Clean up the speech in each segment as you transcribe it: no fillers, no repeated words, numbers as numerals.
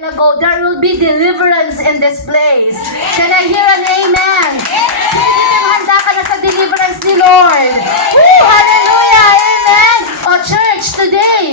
Ago, there will be deliverance in this place. Can I hear an amen? Sino handa ka na sa deliverance ni Lord? Woo! Hallelujah! Amen! O church, today,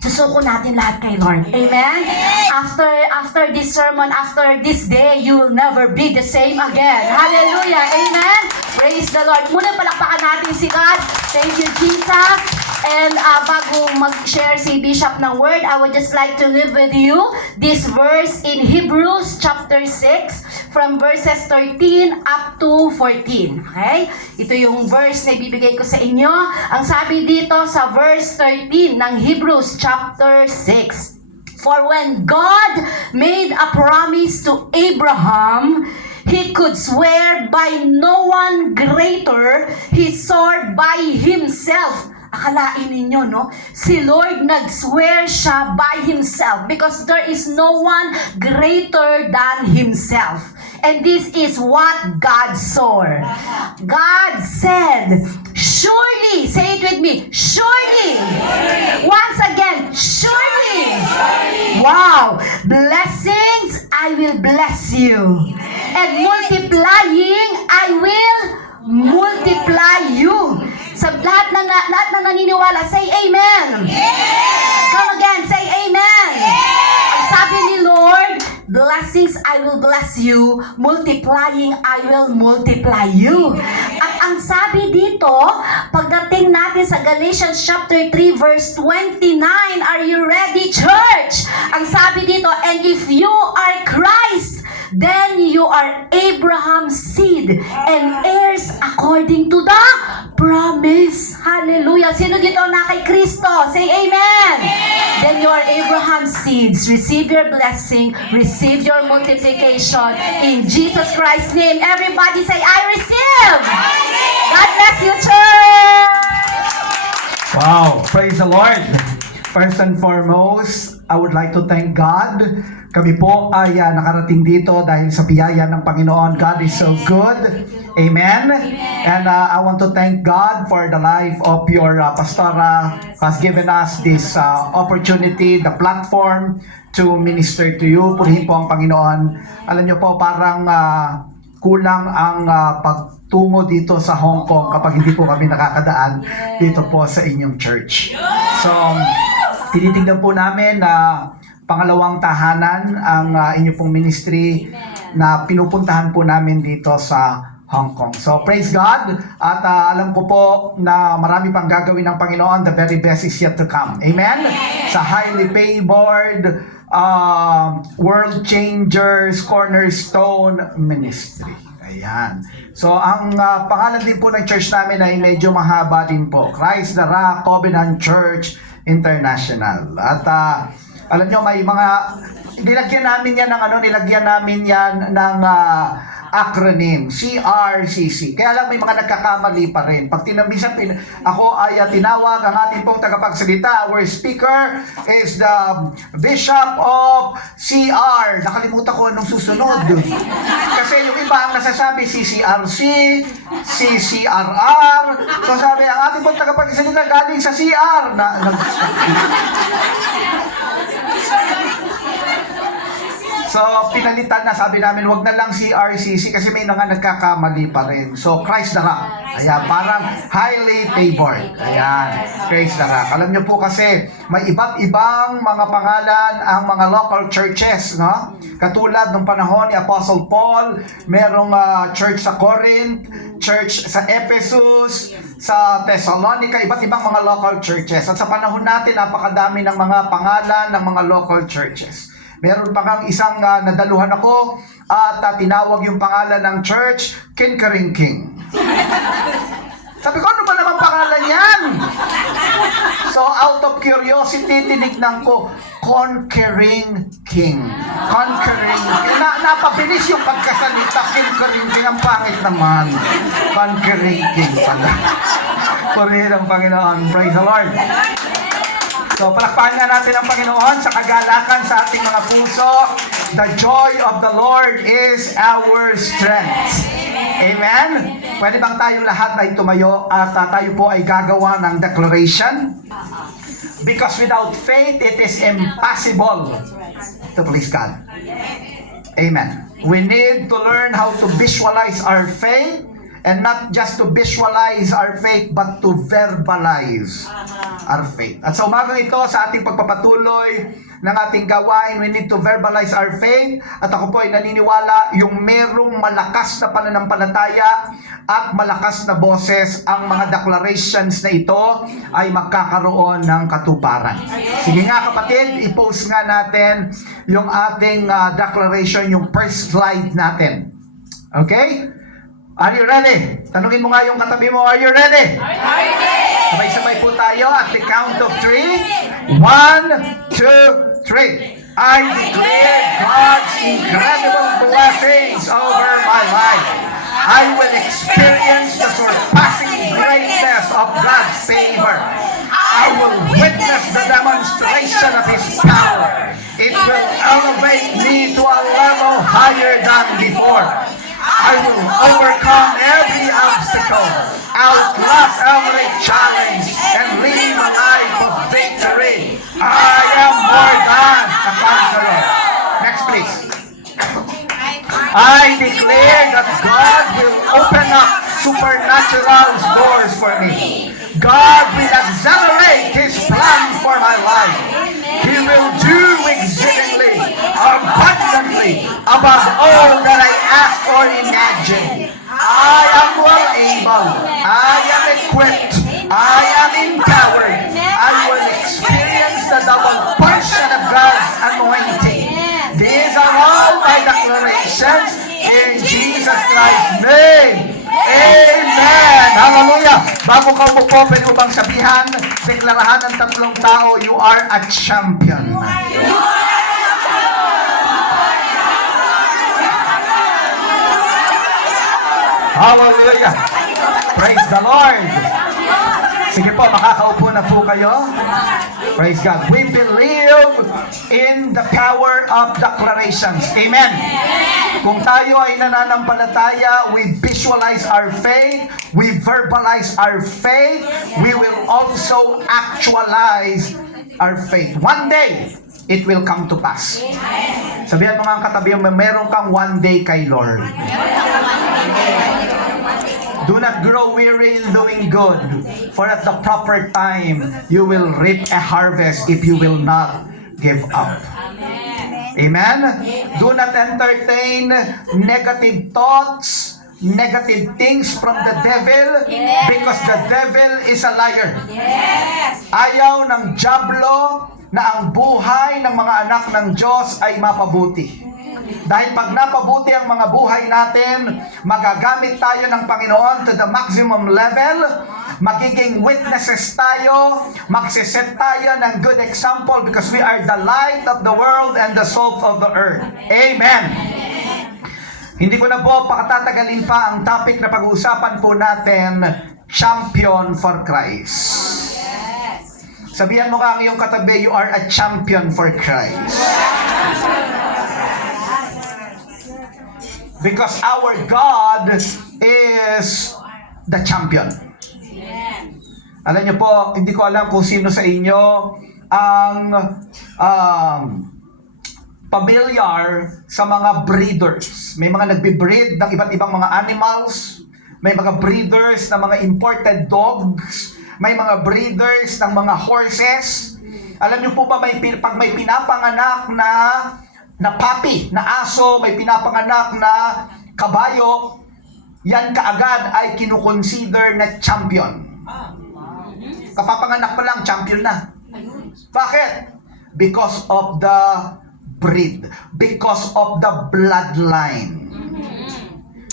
susuko natin lahat kay Lord. Amen? After this sermon, after this day, you will never be the same again. Hallelujah! Amen? Praise the Lord. Muna palakpakan natin si God. Thank you, Jesus. And bago mag-share si Bishop ng word, I would just like to leave with you this verse in Hebrews chapter 6 from verses 13 up to 14. Okay? Ito yung verse na ibibigay ko sa inyo. Ang sabi dito sa verse 13 ng Hebrews chapter 6. For when God made a promise to Abraham, He could swear by no one greater. He swore by Himself. Akalain ninyo, no? Si Lord nag-swear siya by Himself because there is no one greater than Himself. And this is what God swore. God said, surely, say it with me, surely. Once again, surely. Wow. Blessings, I will bless you. And multiplying, I will multiply you. Sa lahat na naniniwala, say amen. Come again, say amen. Ang sabi ni Lord, blessings I will bless you, multiplying I will multiply you. At ang sabi dito, pagdating natin sa Galatians chapter 3 verse 29, are you ready, church? Ang sabi dito, and if you are Christ, then you are Abraham's seed and heirs according to the promise. Hallelujah. Sino dito na kay Kristo? Say amen. Then you are Abraham's seeds. Receive your blessing. Receive your multiplication. In Jesus Christ's name. Everybody say, I receive. God bless you, church. Wow. Praise the Lord. First and foremost, I would like to thank God. Kami po ay nakarating dito dahil sa biyaya ng Panginoon. God is so good. Amen. And I want to thank God for the life of your pastora who has given us this opportunity, the platform to minister to you. Purihin po ang Panginoon. Alam niyo po, parang kulang ang pagtungo dito sa Hong Kong kapag hindi po kami nakakadaan dito po sa inyong church. So, tinitingnan po namin na pangalawang tahanan ang inyo pong ministry na pinupuntahan po namin dito sa Hong Kong. So praise God at alam ko po na marami pang gagawin ng Panginoon. The very best is yet to come. Amen? Sa highly favored World Changers Cornerstone Ministry. Ayan. So ang pangalan din po ng church namin ay medyo mahaba din po. Christ the Rock Covenant Church International. At alam nyo, may mga nilagyan namin yan ng acronym, CRCC. Kaya lang may mga nagkakamali pa rin. Pag ako ay tinawag, ang ating pong tagapagsalita, our speaker is the Bishop of CR. Nakalimutan ko anong susunod. Kasi yung iba ang nasasabi, CCRC, CCRR. So sabi, ang ating pong tagapagsalita galing sa CR. So, pinalitan na, sabi namin, wag na lang CRCC kasi may mga nagkakamali pa rin. So, Christ the Rock. Ayan, parang highly favored. Ayan, Christ the Rock. Alam niyo po kasi, may iba't ibang mga pangalan ang mga local churches, no? Katulad ng panahon ni Apostle Paul, merong church sa Corinth, church sa Ephesus, sa Thessalonica, iba't ibang mga local churches. At sa panahon natin, napakadami ng mga pangalan ng mga local churches. Meron pa kang isang nadaluhan ako at tinawag yung pangalan ng church, Kinkering King. Sabi ko, ano ba naman pangalan yan? So, out of curiosity, tinignan ko, Conquering King. Conquering King. Napabilis yung pagkasalita, Kinkering King. Ang pangit naman. Conquering King pala. Purihin ang Panginoon. Praise the Lord. So, palakpakan nga natin ang Panginoon sa kagalakan sa ating mga puso. The joy of the Lord is our strength. Amen? Pwede bang tayo lahat ay tumayo at tayo po ay gagawa ng declaration? Because without faith, it is impossible to please God. Amen. We need to learn how to visualize our faith, and not just to visualize our faith, but to verbalize our faith. At sa umagang ito, sa ating pagpapatuloy ng ating gawain, we need to verbalize our faith. At ako po ay naniniwala yung merong malakas na pananampalataya at malakas na boses, ang mga declarations na ito ay magkakaroon ng katuparan. Sige nga kapatid, i-post nga natin yung ating declaration, yung first slide natin. Okay? Are you ready? Tanungin mo nga yung katabi mo, are you ready? Sabay-sabay po tayo at the count of 3. 1, 2, 3. I declare God's incredible blessings over my life. I will experience the surpassing greatness of God's favor. I will witness the demonstration of His power. It will elevate me to a level higher than before. I will overcome every obstacle, outlast every challenge, and live a life of victory. I am more than a conqueror. Next, please. I declare that God will open up supernatural doors for me. God will accelerate His plan for my life. He will do exceedingly, abundantly, above all that I ask or imagine. I am well able. I am equipped. I am empowered. I will experience the double portion of God's anointing. These are all my declarations in Jesus Christ's name. Amen! Hallelujah! Bago ka umupo, pwede mo bang sabihan, deklarahan ng tatlong tao, you are a champion. Hallelujah! Praise the Lord! Sige po, makakaupo na po kayo. Praise God. We believe in the power of declarations. Amen. Kung tayo ay nananampalataya, we visualize our faith, we verbalize our faith, we will also actualize our faith. One day, it will come to pass. Sabihan mo nga ang katabi mo, meron kang one day kay Lord. Do not grow weary in doing good, for at the proper time, you will reap a harvest if you will not give up. Amen? Do not entertain negative thoughts, negative things from the devil, because the devil is a liar. Ayaw ng dyablo na ang buhay ng mga anak ng Diyos ay mapabuti. Dahil pag napabuti ang mga buhay natin, magagamit tayo ng Panginoon to the maximum level, magiging witnesses tayo, magsiset tayo ng good example because we are the light of the world and the salt of the earth. Amen! Hindi ko na po pakatatagalin pa ang topic na pag-uusapan po natin, champion for Christ. Sabihan mo ka ang iyong katabi, you are a champion for Christ. Because our God is the champion. Alam niyo po, hindi ko alam kung sino sa inyo ang pamilyar sa mga breeders. May mga nagbe-breed ng iba't ibang mga animals. May mga breeders ng mga imported dogs. May mga breeders ng mga horses. Alam niyo po ba, pag may pinapanganak na puppy, na aso, may pinapanganak na kabayo, yan kaagad ay kinukonsider na champion. Kapapanganak pa lang, champion na. Bakit? Because of the breed. Because of the bloodline.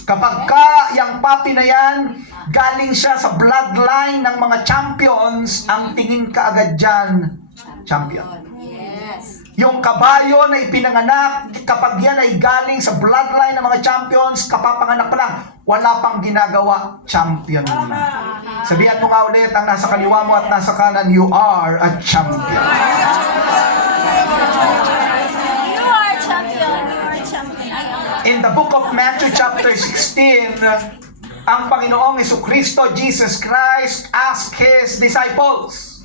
Kapag yung puppy na yan, galing siya sa bloodline ng mga champions, ang tingin kaagad dyan, champion. Yung kabayo na ipinanganak, kapag yan ay galing sa bloodline ng mga champions, kapapanganak pa lang, wala pang ginagawa, champion na. Sabihan mo nga ulit, ang nasa kaliwa mo at nasa kanan, you are a champion. You are champion. You are champion. In the book of Matthew chapter 16, ang Panginoong Jesucristo, Jesus Christ, asked His disciples,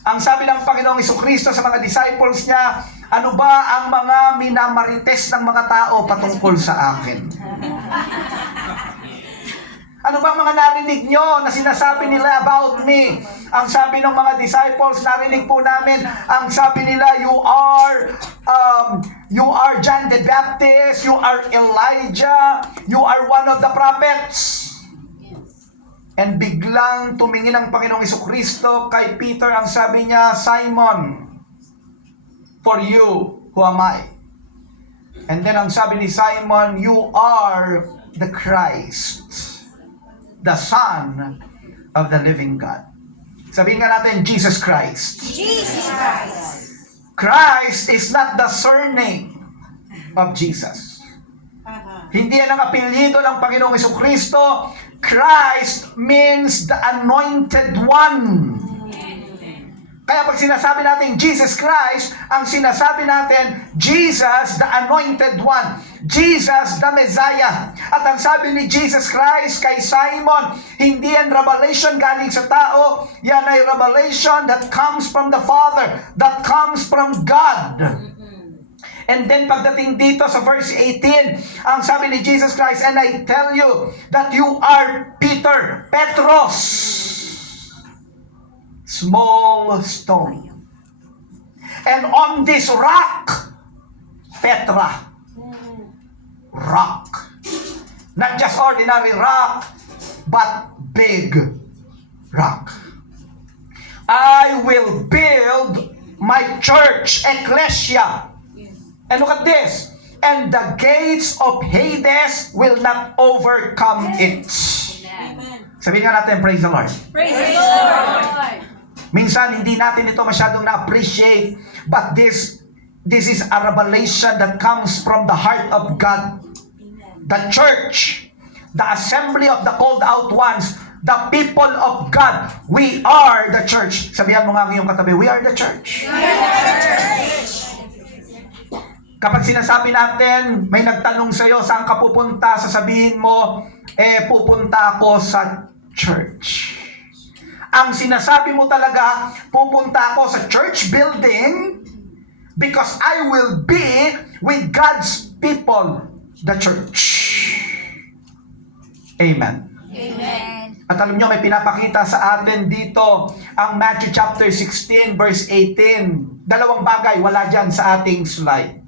Ang sabi ng Panginoong Jesucristo sa mga disciples niya, ano ba ang mga minamarites ng mga tao patungkol sa akin? Ano ba ang mga narinig nyo na sinasabi nila about me? Ang sabi ng mga disciples, narinig po namin, ang sabi nila, you are John the Baptist, you are Elijah, you are one of the prophets. And biglang tumingin ang Panginoong Jesucristo kay Peter, ang sabi niya, Simon, for you, who am I? And then ang sabi ni Simon, you are the Christ, the Son of the living God. Sabihin nga natin, Jesus Christ. Jesus Christ. Christ is not the surname of Jesus. Hindi yan ang apelyido ng Panginoong Jesucristo. Christ means the anointed one. Kaya pag sinasabi natin Jesus Christ, ang sinasabi natin, Jesus the anointed one. Jesus the Messiah. At ang sabi ni Jesus Christ kay Simon, hindi yan revelation galing sa tao, yan ay revelation that comes from the Father, that comes from God. And then pagdating dito sa verse 18, ang sabi ni Jesus Christ, and I tell you that you are Peter, Petros, small stone. And on this rock, Petra, rock. Not just ordinary rock, but big rock. I will build my church, ecclesia. And look at this. And the gates of Hades will not overcome it. Sabihin nga natin, praise the Lord. Praise the Lord. Minsan, hindi natin ito masyadong na-appreciate, but this is a revelation that comes from the heart of God. The church, the assembly of the called out ones, the people of God, we are the church. Sabihan mo nga ngayong katabi, we are the church. Kapag sinasabi natin, may nagtanong sa'yo, saan ka pupunta? Sasabihin mo, pupunta ako sa church. Ang sinasabi mo talaga, pupunta ako sa church building because I will be with God's people, the church. Amen. Amen. At alam nyo, may pinapakita sa atin dito ang Matthew chapter 16 verse 18. Dalawang bagay, wala dyan sa ating slide.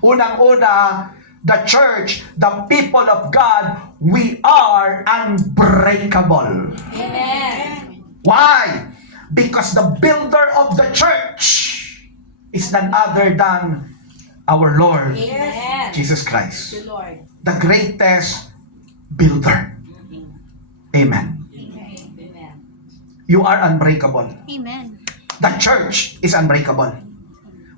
Unang-una, the church, the people of God, we are unbreakable. Amen. Why? Because the builder of the church is none other than our Lord, Amen. Jesus Christ. The Lord. The greatest builder. Amen. Amen. You are unbreakable. Amen. The church is unbreakable.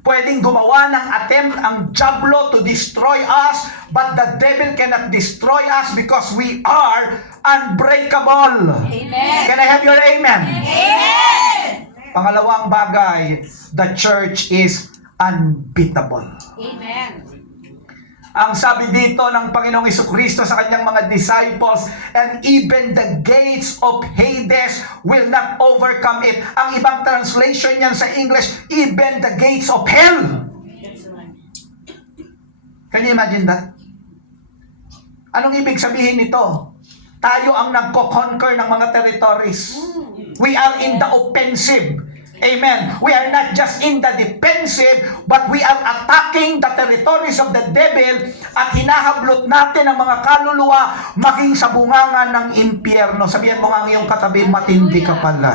Pwedeng gumawa ng attempt ang diablo to destroy us, but the devil cannot destroy us because we are unbreakable. Amen. Can I have your amen? Amen. Pangalawang bagay, the church is unbeatable. Amen. Ang sabi dito ng Panginoong Jesucristo sa kanyang mga disciples, and even the gates of Hades will not overcome it. Ang ibang translation niyan sa English, even the gates of hell. Can you imagine that? Anong ibig sabihin nito? Tayo ang nagko-conquer ng mga territories. We are in the offensive. Amen. We are not just in the defensive, but we are attacking the territories of the devil at hinahablot natin ang mga kaluluwa maging sa bungangan ng impyerno. Sabihan mo nga ngayong katabi, matindi ka pala.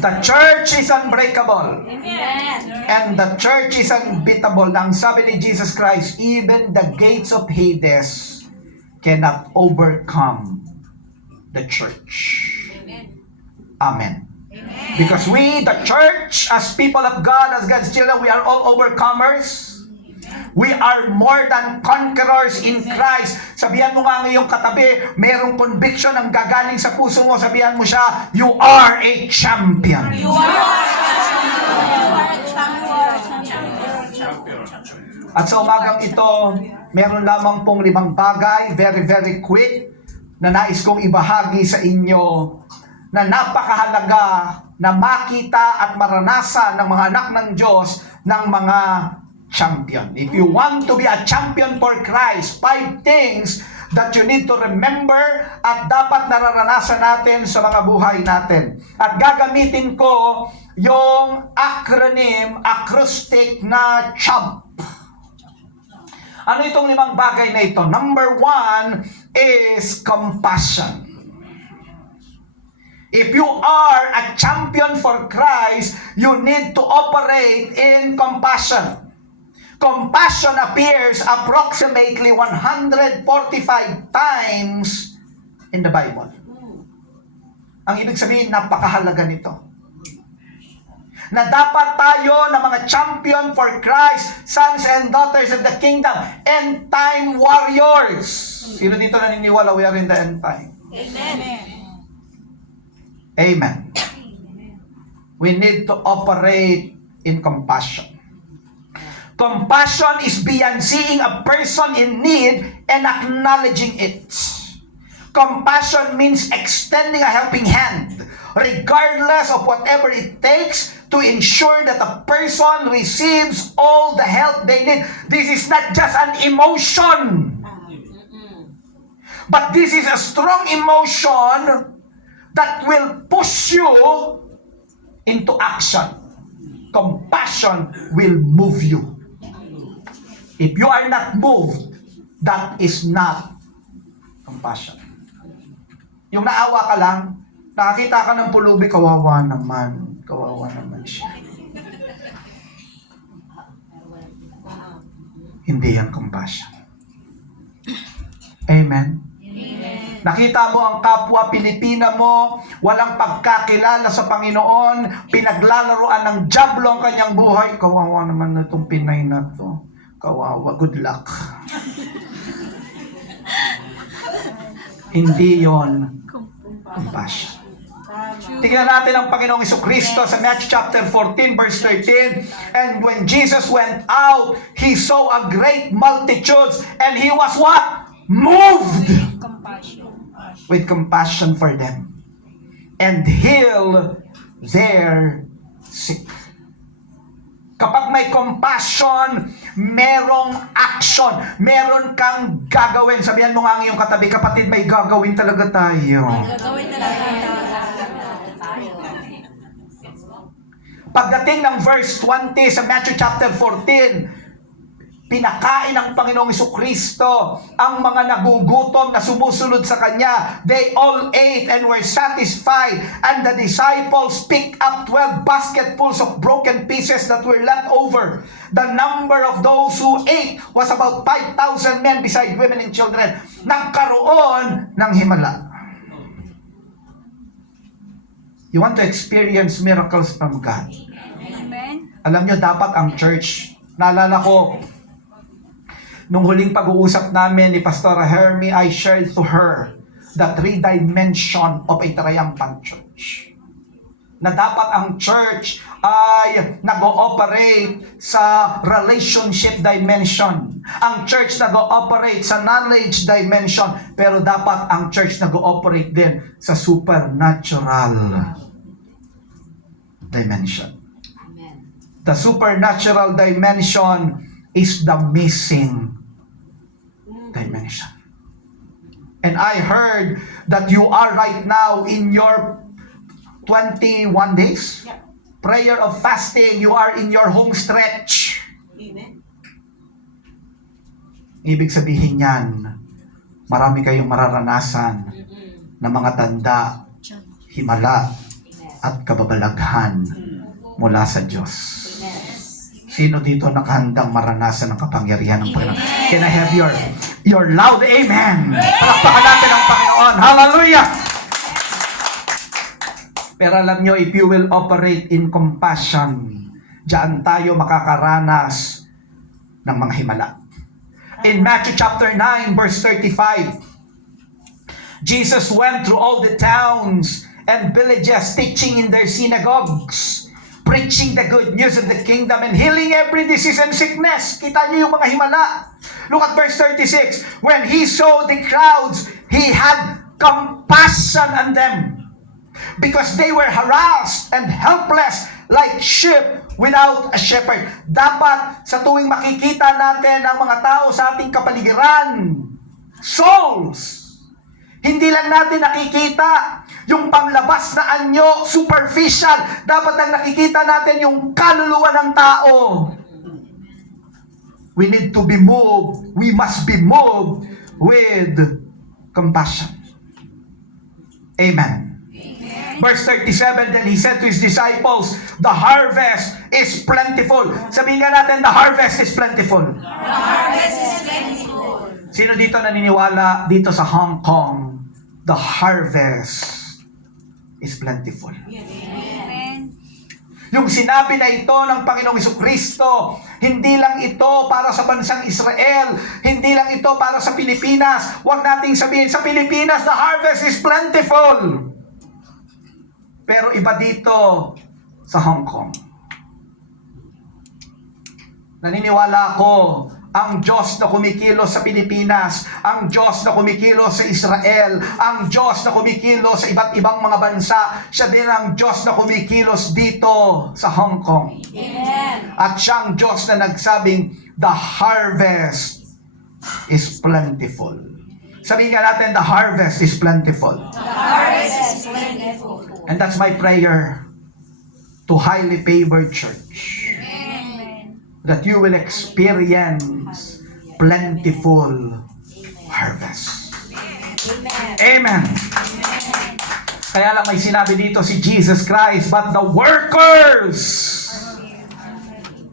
The church is unbreakable. Amen. And the church is unbeatable. Ang sabi ni Jesus Christ, even the gates of Hades cannot overcome the church. Amen. Because we, the church, as people of God, as God's children, we are all overcomers. We are more than conquerors in Christ. Sabihan mo nga ngayong katabi, mayroong conviction ang gagaling sa puso mo. Sabihan mo siya, you are a champion. You are a champion. At sa umagang ito, meron lamang pong 5 bagay, very, very quick, na nais kong ibahagi sa inyo na napakahalaga na makita at maranasan ng mga anak ng Diyos ng mga champion. If you want to be a champion for Christ, 5 things that you need to remember at dapat nararanasan natin sa mga buhay natin. At gagamitin ko yung acrostic na CHAMP. Ano itong 5 bagay na ito? Number 1 is compassion. If you are a champion for Christ, you need to operate in compassion. Compassion appears approximately 145 times in the Bible. Ang ibig sabihin, napakahalaga nito. Na dapat tayo na mga champion for Christ, sons and daughters of the kingdom, end time warriors. Sino dito naniniwala we are in the end time? Amen. Amen. We need to operate in compassion. Compassion is beyond seeing a person in need and acknowledging it. Compassion means extending a helping hand, regardless of whatever it takes to ensure that a person receives all the help they need. This is not just an emotion, but this is a strong emotion that will push you into action. Compassion will move you. If you are not moved, that is not compassion. Yung naawa ka lang, nakakita ka ng pulubi, kawawa naman siya. Hindi yan compassion. Amen. Nakita mo ang kapwa Pilipina mo, walang pagkakilala sa Panginoon, pinaglalaroan ng diablo ang kanyang buhay. Kawawa naman na itong Pinay na to. Kawawa, good luck. Hindi yon compassion. Tingnan natin ang Panginoong Jesucristo sa Matthew chapter 14 verse 13. And when Jesus went out, He saw a great multitudes and He was what? Moved with compassion for them and heal their sick. Kapag may compassion, merong action, meron kang gagawin. Sabihan mo nga ang iyong katabi, kapatid, may gagawin talaga tayo. Gagawin talaga tayo. Pagdating ng verse 20 sa Matthew chapter 14, pinakain ng Panginoong Jesucristo ang mga nagugutom na sumusunod sa Kanya. They all ate and were satisfied. And the disciples picked up 12 basketfuls of broken pieces that were left over. The number of those who ate was about 5,000 men beside women and children. Nagkaroon ng himala. You want to experience miracles from God? Amen. Alam nyo, dapat ang church, naalala ko, nung huling pag-uusap namin ni Pastora Hermie, I shared to her the 3 dimension of a triumphant church. Na dapat ang church ay nag-ooperate sa relationship dimension. Ang church nag-ooperate sa knowledge dimension. Pero dapat ang church nag-ooperate din sa supernatural dimension. The supernatural dimension is the missing dimension. And I heard that you are right now in your 21 days prayer of fasting. You are in your home stretch. Amen. Ibig sabihin yan, marami kayong mararanasan na mga tanda, himala, at kababalaghan mula sa Diyos. Sino dito nakahandang maranasan ng kapangyarihan ng Panginoon? Can I have your loud amen? Palakpakan natin ang Panginoon. Hallelujah! Pero alam nyo, if you will operate in compassion, diyan tayo makakaranas ng mga himala. In Matthew chapter 9, verse 35, Jesus went through all the towns and villages, teaching in their synagogues, preaching the good news of the kingdom and healing every disease and sickness. Kita niyo yung mga himala. Look at verse 36. When he saw the crowds, he had compassion on them because they were harassed and helpless like sheep without a shepherd. Dapat sa tuwing makikita natin ang mga tao sa ating kapaligiran, souls, hindi lang natin nakikita yung panglabas na anyo, superficial. Dapat ang nakikita natin yung kaluluwa ng tao. We need to be moved. We must be moved with compassion. Amen. Verse 37, then he said to his disciples, the harvest is plentiful. Sabihin nga natin, the harvest is plentiful. The harvest is plentiful. Sino dito naniniwala dito sa Hong Kong, the harvest is plentiful? Amen. Yung sinabi na ito ng Panginoong Jesucristo, hindi lang ito para sa bansang Israel, hindi lang ito para sa Pilipinas. Huwag nating sabihin, sa Pilipinas, the harvest is plentiful. Pero iba dito sa Hong Kong. Naniniwala ako, ang Diyos na kumikilos sa Pilipinas, ang Diyos na kumikilos sa Israel, ang Diyos na kumikilos sa iba't ibang mga bansa, siya din ang Diyos na kumikilos dito sa Hong Kong. Amen. At siyang Diyos na nagsabing, the harvest is plentiful. Sabihin nga natin, the harvest is plentiful. The harvest is plentiful. And that's my prayer to Highly Favored Church. Amen. That you will experience plentiful harvest. Amen. Amen. Kaya lang may sinabi dito si Jesus Christ, but the workers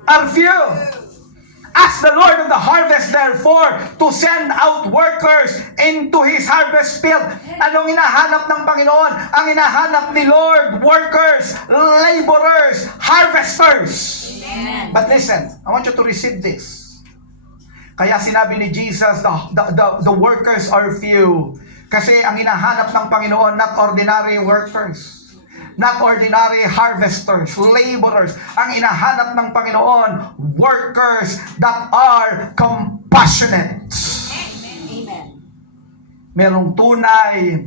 are few. Ask the Lord of the harvest, therefore, to send out workers into His harvest field. Anong hinahanap ng Panginoon? Ang hinahanap ni Lord, workers, laborers, harvesters. Amen. But listen, I want you to receive this. Kaya sinabi ni Jesus, the workers are few. Kasi ang hinahanap ng Panginoon, not ordinary workers. Not ordinary harvesters, laborers. Ang hinahanap ng Panginoon, workers that are compassionate. Amen. Merong tunay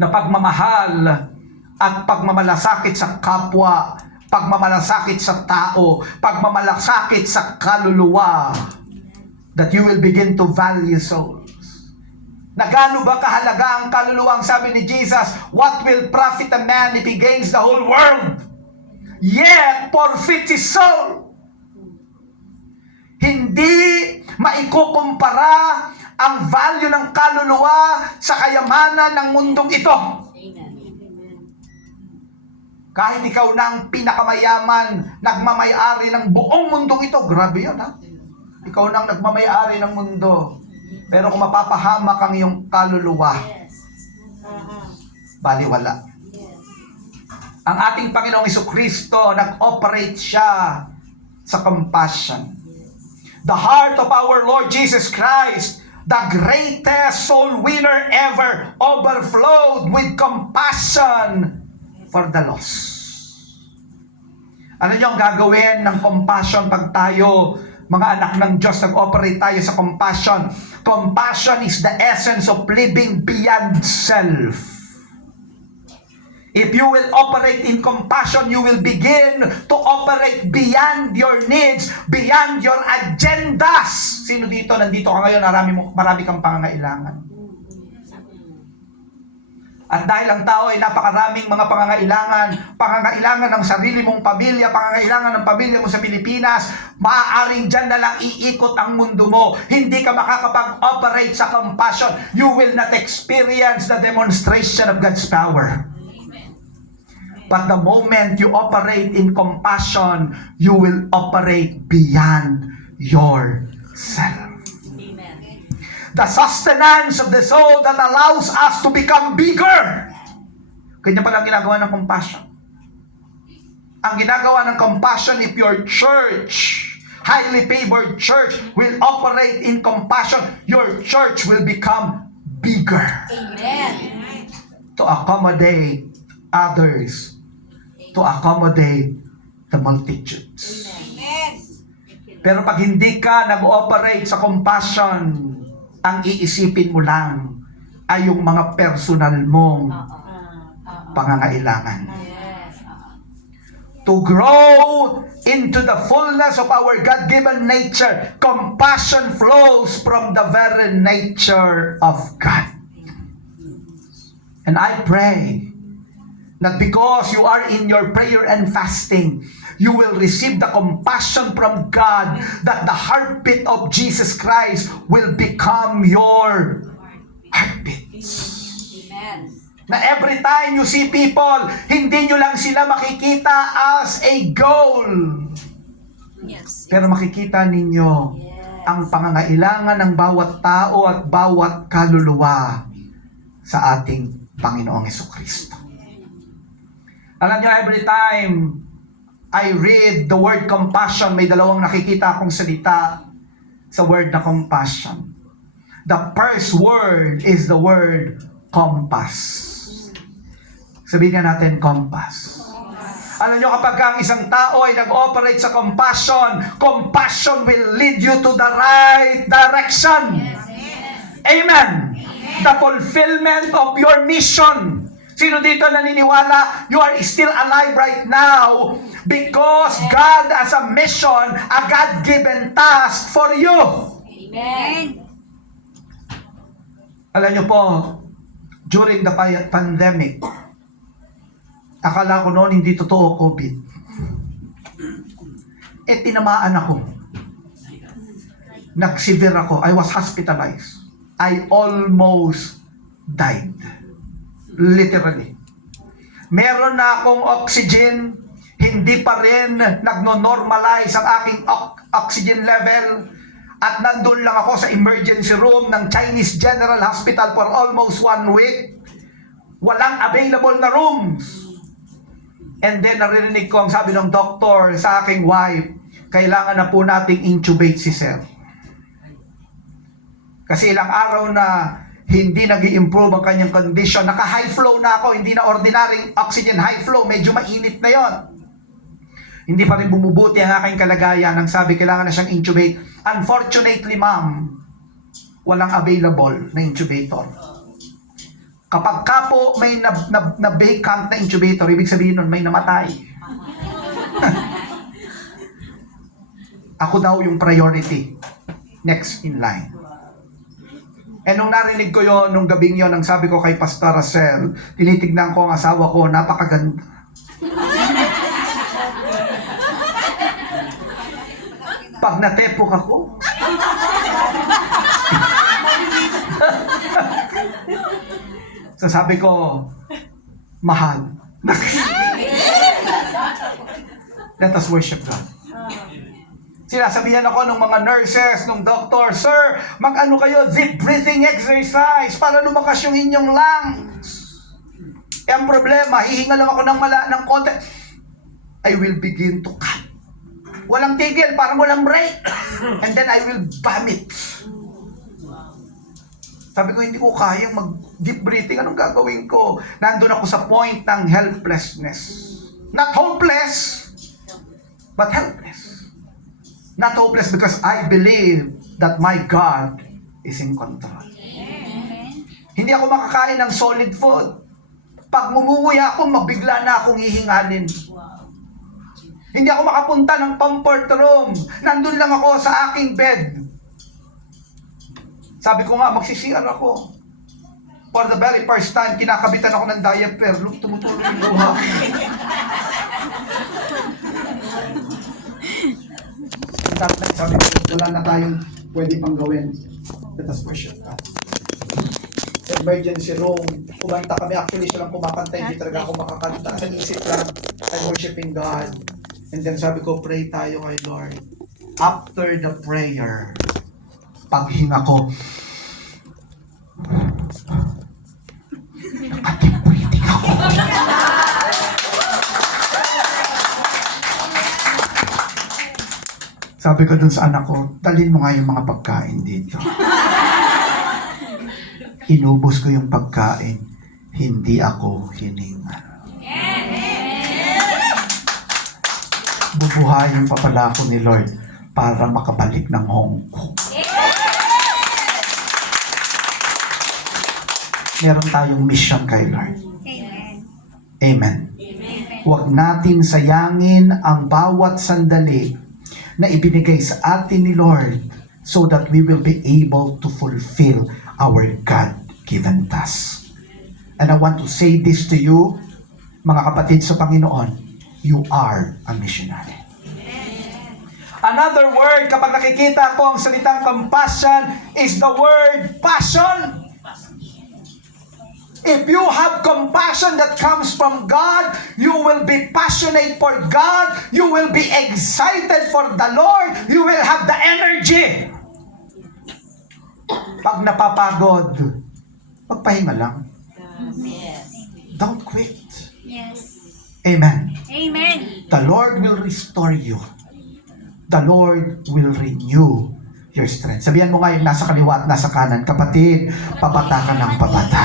na pagmamahal at pagmamalasakit sa kapwa, pagmamalasakit sa tao, pagmamalasakit sa kaluluwa, that you will begin to value souls. Na gaano ba kahalaga ang kaluluwa? Ang sabi ni Jesus, what will profit a man if he gains the whole world, yet forfeit his soul? Hindi maikukumpara ang value ng kaluluwa sa kayamanan ng mundong ito. Kahit ikaw na ang pinakamayaman, nagmamayari ng buong mundong ito, grabe yun ha? Ikaw na ang nagmamayari ng mundo. Pero kung mapapahamak ang iyong kaluluwa, baliwala. Ang ating Panginoong Jesucristo, nag-operate siya sa compassion. The heart of our Lord Jesus Christ, the greatest soul winner ever, overflowed with compassion for the lost. Ano yung gagawin ng compassion pag tayo, mga anak ng Diyos, nag-operate tayo sa compassion? Compassion is the essence of living beyond self. If you will operate in compassion, you will begin to operate beyond your needs, beyond your agendas. Sino dito? Nandito ka ngayon, marami kang pangangailangan. At dahil ang tao ay napakaraming mga pangangailangan ng sarili mong pamilya, pangangailangan ng pamilya mo sa Pilipinas, maaaring dyan na lang iikot ang mundo mo. Hindi ka makakapag-operate sa compassion. You will not experience the demonstration of God's power. But the moment you operate in compassion, you will operate beyond yourself. The sustenance of the soul that allows us to become bigger. Ganyan pala ang ginagawa ng compassion. Ang ginagawa ng compassion, if your church, highly favored church, will operate in compassion, your church will become bigger. Amen. To accommodate others, to accommodate the multitudes. Amen. Pero pag hindi ka nag-ooperate sa compassion, ang iisipin mo lang, ay yung mga personal mong pangangailangan. Yes. To grow into the fullness of our God-given nature, compassion flows from the very nature of God. And I pray that because you are in your prayer and fasting, you will receive the compassion from God, that the heartbeat of Jesus Christ will become your heartbeat. Amen. Na every time you see people, hindi nyo lang sila makikita as a goal. Yes. Pero makikita ninyo ang pangangailangan ng bawat tao at bawat kaluluwa sa ating Panginoong Jesucristo. Alam nyo, every time I read the word compassion, may dalawang nakikita akong salita sa word na compassion. The first word is the word compass. Sabihin nga natin, compass. Alam nyo, kapag ang isang tao ay nag-operate sa compassion, compassion will lead you to the right direction. Amen. The fulfillment of your mission. Sino dito naniniwala you are still alive right now because God has a mission, a God-given task for you. Amen. Alam nyo po, during the pandemic, akala ko noon hindi totoo COVID. Tinamaan ako. Nag-severe ako. I was hospitalized. I almost died. Literally. Meron na akong oxygen, hindi pa rin nagno-normalize ang aking oxygen level, at nandun lang ako sa emergency room ng Chinese General Hospital for almost 1 week. Walang available na rooms. And then naririnig ko ang sabi ng doktor sa aking wife, kailangan na po nating intubate si sir. Kasi ilang araw na hindi nag-i-improve ang kanyang condition. Naka-high flow na ako, hindi na ordinaryong oxygen, high flow, medyo mainit na yon. Hindi pa rin bumubuti ang aking kalagayan. Ang sabi, kailangan na siyang intubate. Unfortunately, ma'am, walang available na intubator. Kapag ka po may na-vacant na intubator, ibig sabihin nun, may namatay. Ako daw yung priority. Next in line. And nung narinig ko yon, nung gabing yon, ang sabi ko kay Pastor Racel, tinitignan ko ang asawa ko, napakaganda. Pag natepok ako, so sabi ko, mahal. Let us worship God. Sinasabihan ako ng mga nurses, ng doctor, sir, mag-ano kayo, deep breathing exercise para lumakas yung inyong lungs. Ang problema, hihinga lang ako ng konti. I will begin to cut. Walang tigil, parang walang break. And then I will vomit. Sabi ko, hindi ko kayang mag-deep breathing. Anong gagawin ko? Nandun ako sa point ng helplessness. Not hopeless, but helpless. Not hopeless because I believe that my God is in control. Hindi ako makakain ng solid food. Pag mumuya ako, mabigla na akong hihingalin. Hindi ako makapunta ng comfort room. Nandun lang ako sa aking bed. Sabi ko nga, magsisiyar ako. For the very first time, kinakabitan ako ng diaper. Tumutuloy yung luha. Sabi ko, wala na tayong pwede pang gawin. Let us worship God. Sa emergency room, kumanta kami. Actually, siya lang kumakanta. Hindi talaga ako makakanta. Sa isip lang, I'm worshiping God. And then sabi ko, pray tayo kay Lord. After the prayer, paghinga ko, nakadeep breathing ako. Sabi ko dun sa anak ko, dalhin mo nga yung mga pagkain dito. Inubos ko yung pagkain, hindi ako hininga. Bubuhayin pa pala ako ni Lord para makabalik ng Hong Kong. meron tayong mission kay Lord. Amen. Amen. Huwag natin sayangin ang bawat sandali na ibinigay sa atin ni Lord so that we will be able to fulfill our God-given task. And I want to say this to you, mga kapatid sa Panginoon, you are a missionary. Another word, kapag nakikita ko ang salitang compassion, is the word passion. If you have compassion that comes from God, you will be passionate for God, you will be excited for the Lord, you will have the energy. Pag napapagod, magpahinga lang. Don't quit. Yes. Amen. Amen. The Lord will restore you. The Lord will renew your strength. Sabihan mo nga yung nasa kaliwa at nasa kanan, kapatid, pabata ka ng pabata.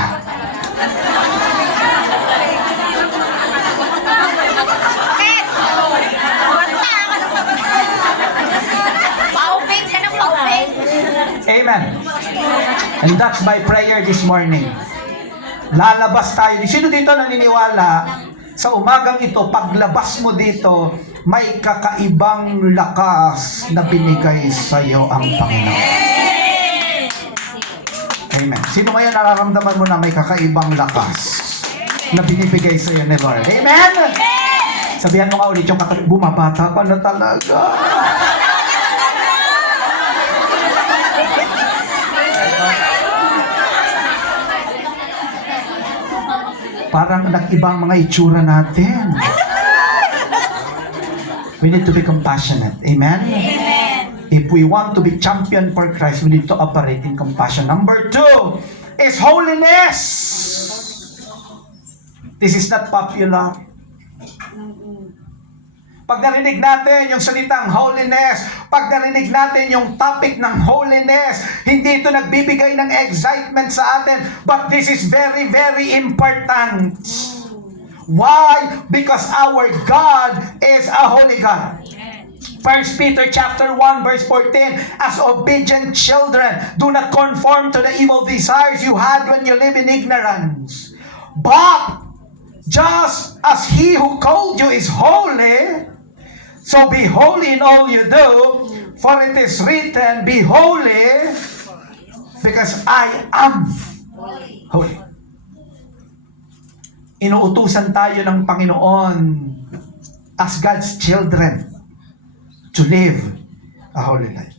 Paupig ka ng paupig. Amen. And that's my prayer this morning. Lalabas tayo. Sino dito naniniwala sa umagang ito, paglabas mo dito, may kakaibang lakas na binigay sa iyo ang Panginoon? Amen. Sino ngayon nararamdaman mo na may kakaibang lakas na binibigay sa iyo ni Lord? Amen. Sabihan mo nga ulit yung katabi, bumabata ka na talaga. Parang nag-ibang mga itsura natin. We need to be compassionate. Amen? If we want to be champion for Christ, we need to operate in compassion. Number 2 is holiness. This is not popular. Pag narinig natin yung salitang holiness, pag narinig natin yung topic ng holiness, hindi ito nagbibigay ng excitement sa atin, but this is very, very important. Why? Because our God is a holy God. 1 Peter chapter 1 verse 14, as obedient children, do not conform to the evil desires you had when you live in ignorance. But just as He who called you is holy, so be holy in all you do, for it is written, be holy, because I am holy. Inuutusan tayo ng Panginoon as God's children to live a holy life.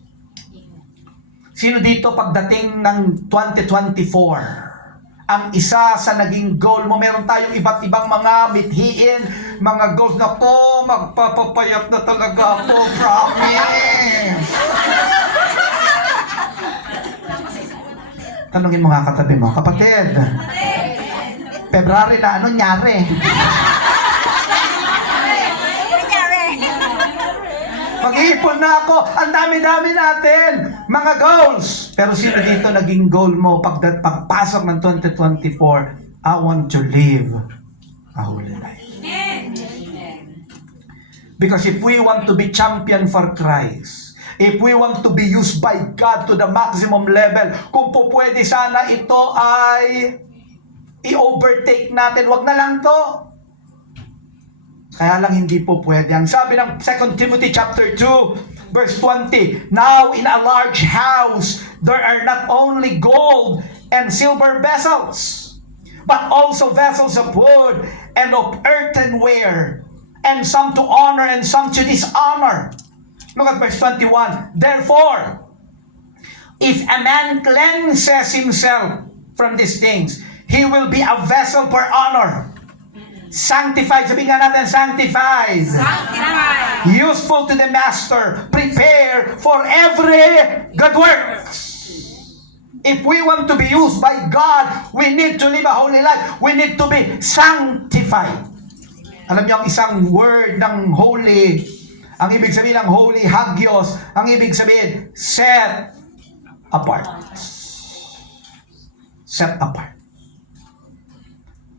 Sino dito pagdating ng 2024, ang isa sa naging goal mo, meron tayong iba't ibang mga mithiin, mga goals na po, magpapapayat na talaga ako, promise. Tanungin mo nga katabi mo, kapatid, February na, ano nyari? Mag-iipon na ako, ang dami-dami natin, mga goals. Pero sino dito naging goal mo pagpasok ng 2024? I want to live a holy life. Because if we want to be champion for Christ, if we want to be used by God to the maximum level, kung po pwede sana ito ay i-overtake natin, wag na lang to. Kaya lang hindi po pwede. Ang sabi ng 2 Timothy chapter 2, verse 20, now in a large house, there are not only gold and silver vessels, but also vessels of wood and of earthenware, and some to honor and some to dishonor. Look at verse 21. Therefore, if a man cleanses himself from these things, he will be a vessel for honor, sanctified. Sabihin nga natin, sanctified. Sanctified. Useful to the master. Prepare for every good work. If we want to be used by God, we need to live a holy life. We need to be sanctified. Alam niyo ang isang word ng holy, ang ibig sabihin ng holy, hagios, ang ibig sabihin, set apart. Set apart.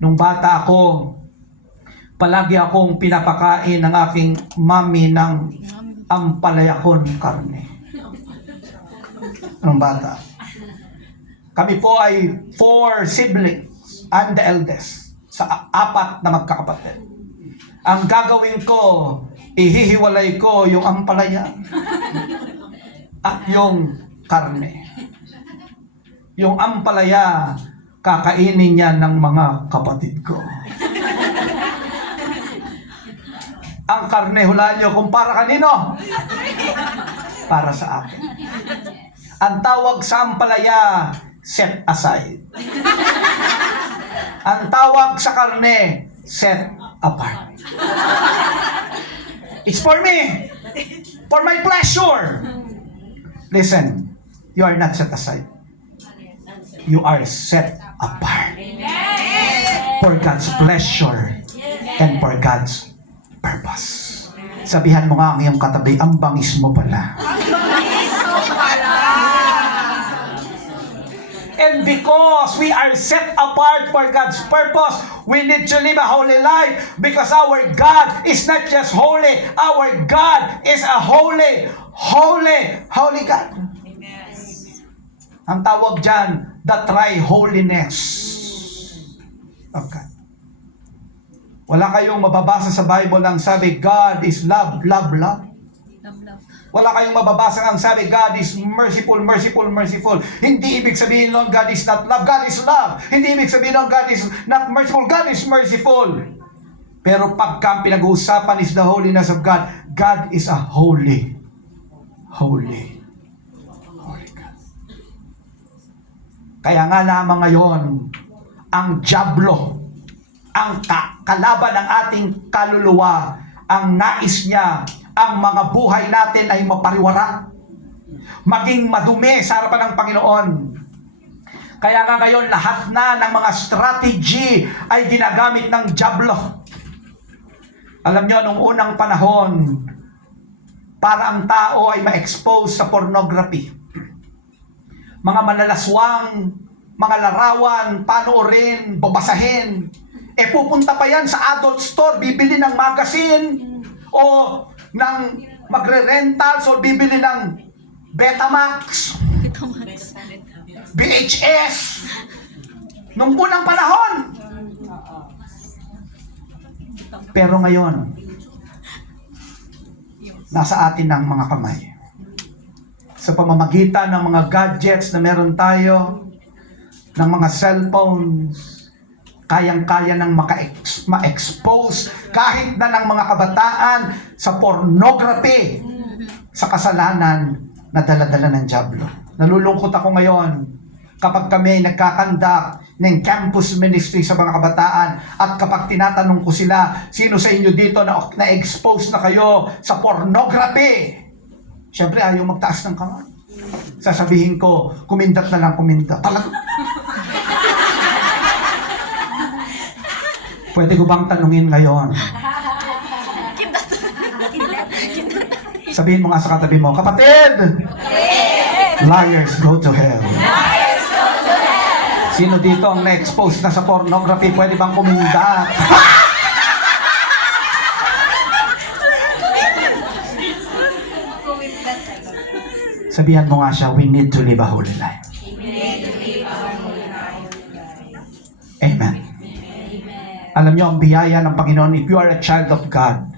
Nung bata ako, palagi akong pinapakain ng aking mami ng ampalaya kong karne. Nung bata. Kami po ay 4 siblings. I'm the eldest sa 4 na magkakapatid. Ang gagawin ko, ihihiwalay ko yung ampalaya at yung karne. Yung ampalaya, kakainin niya ng mga kapatid ko. Ang karne, hulaan niyo kung para kanino? Para sa akin. Ang tawag sa ampalaya, set aside. Ang tawag sa karne, set apart. It's for me. For my pleasure. Listen, you are not set aside. You are set apart. For God's pleasure and for God's purpose. Sabihan mo nga ang iyong katabi, ang bangis mo pala. And because we are set apart for God's purpose, we need to live a holy life because our God is not just holy. Our God is a holy God. Ang tawag dyan, the tri-holiness of God. Wala kayong mababasa sa Bible ang sabi, God is love, love, love. Wala kayong mababasa ang sabi, God is merciful, merciful, merciful. Hindi ibig sabihin nun, God is not love. God is love. Hindi ibig sabihin nun, God is not merciful. God is merciful. Pero pagka pinag-uusapan is the holiness of God, God is a holy God. Kaya nga lamang ngayon, ang dyablo, ang kalaban ng ating kaluluwa, ang nais niya, ang mga buhay natin ay mapariwara, maging madumi sa harapan ng Panginoon. Kaya nga ngayon, lahat na ng mga strategy ay ginagamit ng dyablo. Alam nyo, nung unang panahon, para ang tao ay ma-expose sa pornography, mga malalaswang, mga larawan, panoorin, babasahin, pupunta pa yan sa adult store, bibili ng magazine, o ng magre-rentals, o bibili ng Betamax, VHS, nung unang panahon. Pero ngayon, nasa atin ang mga kamay. Sa pamamagitan ng mga gadgets na meron tayo, ng mga cellphones, kayang-kaya ng ma-expose kahit na ng mga kabataan sa pornography, sa kasalanan na dala-dala ng dyablo. Nalulungkot ako ngayon kapag kami nagkakandak ng campus ministry sa mga kabataan at kapag tinatanong ko sila, sino sa inyo dito na na-expose na kayo sa pornography? Siyempre, ayaw magtaas ng kamay. Sasabihin ko, kumindat na lang, kumindat. Pwede ko bang tanungin ngayon? Sabihin mo nga sa katabi mo, kapatid! Liars go to hell. Sino dito ang na-expose na sa pornography? Pwede bang kumindat? Sabihan mo nga siya, we need to live a holy life. Amen. Alam niyo, ang biyaya ng Panginoon, if you are a child of God,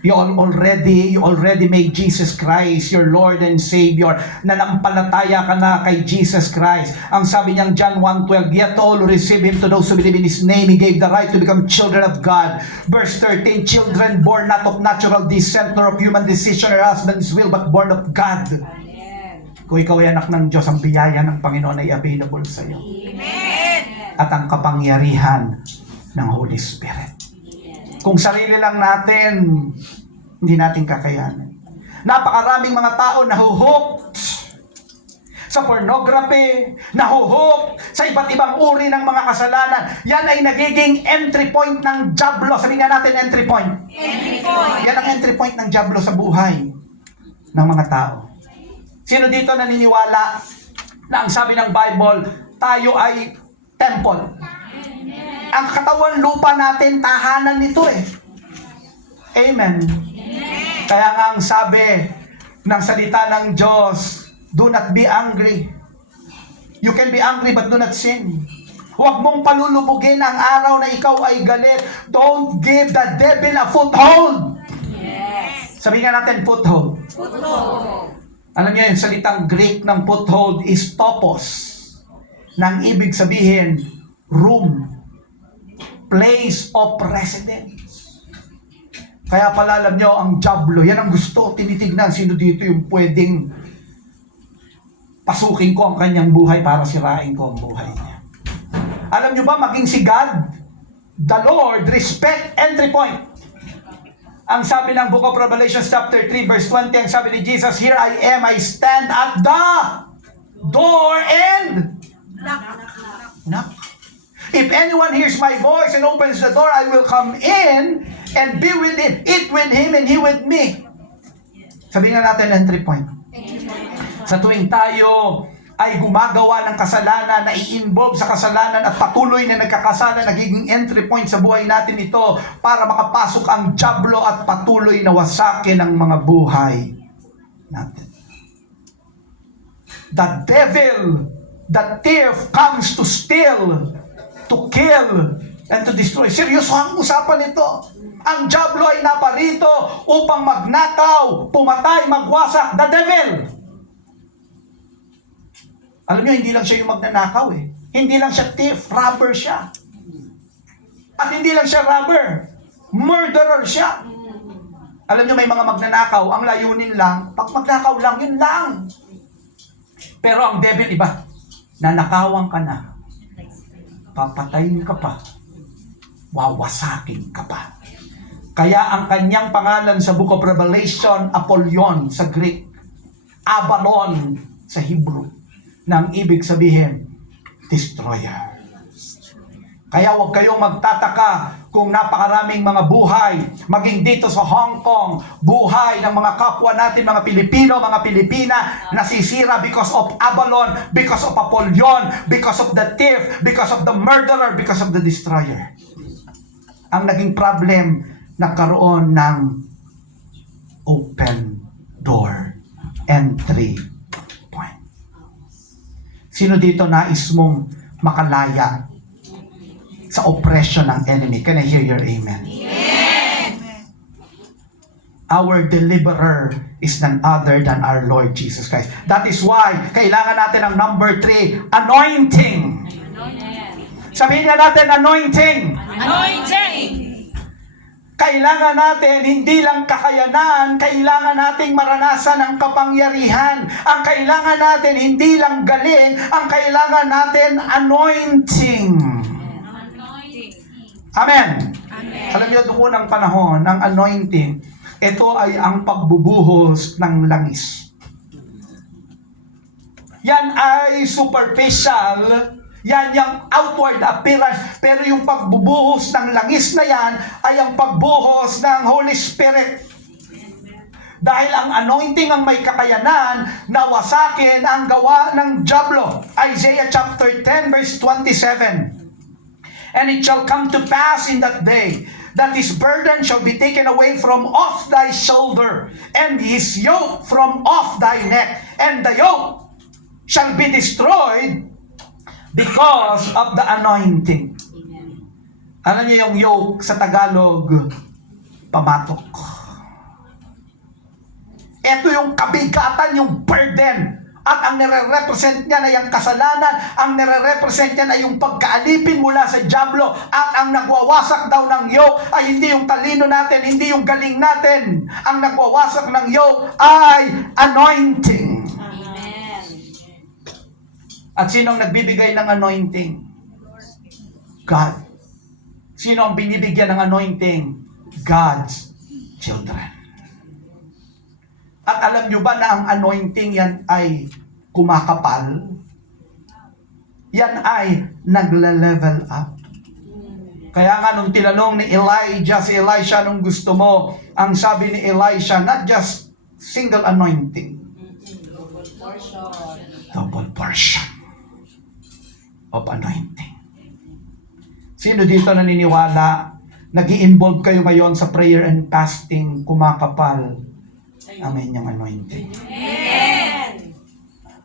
you already made Jesus Christ your Lord and Savior. Nanampalataya ka na kay Jesus Christ. Ang sabi niyang John 1:12, yet all who receive Him, to those who believe in His name, He gave the right to become children of God. Verse 13, children born not of natural descent, nor of human decision or husband's will, but born of God. Kung ikaw ay anak ng Diyos, ang biyaya ng Panginoon ay available sa iyo. At ang kapangyarihan ng Holy Spirit. Kung sarili lang natin, hindi natin kakayanin. Napakaraming mga tao nahuhooked sa pornography, nahuhooked sa iba't ibang uri ng mga kasalanan. Yan ay nagiging entry point ng dyablo. Sabihin nga natin, entry point. Entry point. Yan ang entry point ng dyablo sa buhay ng mga tao. Sino dito naniniwala na ang sabi ng Bible, tayo ay temple? Ang katawan lupa natin, tahanan nito eh. Amen. Kaya nga ang sabi ng salita ng Diyos, do not be angry. You can be angry but do not sin. Huwag mong palulubugin ang araw na ikaw ay galit. Don't give the devil a foothold. Yes. Sabihin nga natin, foothold. Foothold. Alam niyo, yung salitang Greek ng foothold is topos. Nang ibig sabihin, room, place of residence. Kaya pala alam niyo, ang diablo, yan ang gusto. Tinitignan sino dito yung pwedeng pasukin ko ang kanyang buhay para sirain ko ang buhay niya. Alam niyo ba, maging si God, the Lord, respect entry point. Ang sabi ng Book of Revelation chapter 3 verse 20, ang sabi ni Jesus, "Here I am, I stand at the door and knock. If anyone hears my voice and opens the door, I will come in and be with him, eat with him, and he with me." Sabi nga natin entry point. Sa tuwing tayo ay gumagawa ng kasalanan, na i-involve sa kasalanan at patuloy na nagkakasala, nagiging entry point sa buhay natin ito para makapasok ang diablo at patuloy na wasakin ang mga buhay natin. The devil, the thief, comes to steal, to kill, and to destroy. Seryoso ang usapan ito. Ang diablo ay naparito upang magnakaw, pumatay, magwasak. The devil! Alam niyo, hindi lang siya yung magnanakaw eh. Hindi lang siya thief, robber siya. At hindi lang siya robber, murderer siya. Alam niyo, may mga magnanakaw, ang layunin lang, pag magnakaw lang, yun lang. Pero ang devil iba, nanakawan ka na, papatayin ka pa, wawasakin ka pa. Kaya ang kanyang pangalan sa Book of Revelation, Apollyon sa Greek, Abaddon sa Hebrew, nang ibig sabihin, destroyer. Kaya huwag kayong magtataka kung napakaraming mga buhay, maging dito sa Hong Kong, buhay ng mga kapwa natin, mga Pilipino, mga Pilipina, nasisira because of Abaddon, because of Apollyon, because of the thief, because of the murderer, because of the destroyer. Ang naging problem, nagkaroon ng open door, entry point. Sino dito nais mong makalaya sa oppression ng enemy? Can I hear your amen? Amen. Our deliverer is none other than our Lord Jesus Christ. That is why kailangan natin ang number 3, anointing. Sabihin na natin, anointing. Anointing. Kailangan natin hindi lang kakayanan, kailangan nating maranasan ang kapangyarihan. Ang kailangan natin hindi lang galing, ang kailangan natin anointing. Amen. Amen. Alam niyo, noong unang panahon, ang anointing, ito ay ang pagbubuhos ng langis. Yan ay superficial. Yan yung outward appearance. Pero yung pagbubuhos ng langis na yan ay ang pagbuhos ng Holy Spirit. Dahil ang anointing ang may kakayanan na wasakin ang gawa ng diablo. Isaiah chapter 10 verse 27. "And it shall come to pass in that day that his burden shall be taken away from off thy shoulder, and his yoke from off thy neck, and the yoke shall be destroyed because of the anointing." Alam niyo yung yoke sa Tagalog, pamatok. Ito yung kabigatan, yung burden. At ang nire-represent niya na yung kasalanan, ang nire-represent niya na yung pagkaalipin mula sa diablo, at ang nagwawasak daw ng yoke ay hindi yung talino natin, hindi yung galing natin. Ang nagwawasak ng yoke ay anointing. Amen. At sino ang nagbibigay ng anointing? God. Sino ang binibigyan ng anointing? God's children. At alam nyo ba na ang anointing yan ay kumakapal? Yan ay nagla-level up. Kaya nga nung tinanong ni Elijah, si Elisha, nung gusto mo, ang sabi ni Elisha, not just single anointing. Double portion of anointing. Sino dito naniniwala, nag-i-involve kayo ngayon sa prayer and fasting, kumakapal ang inyong anointing? Amen.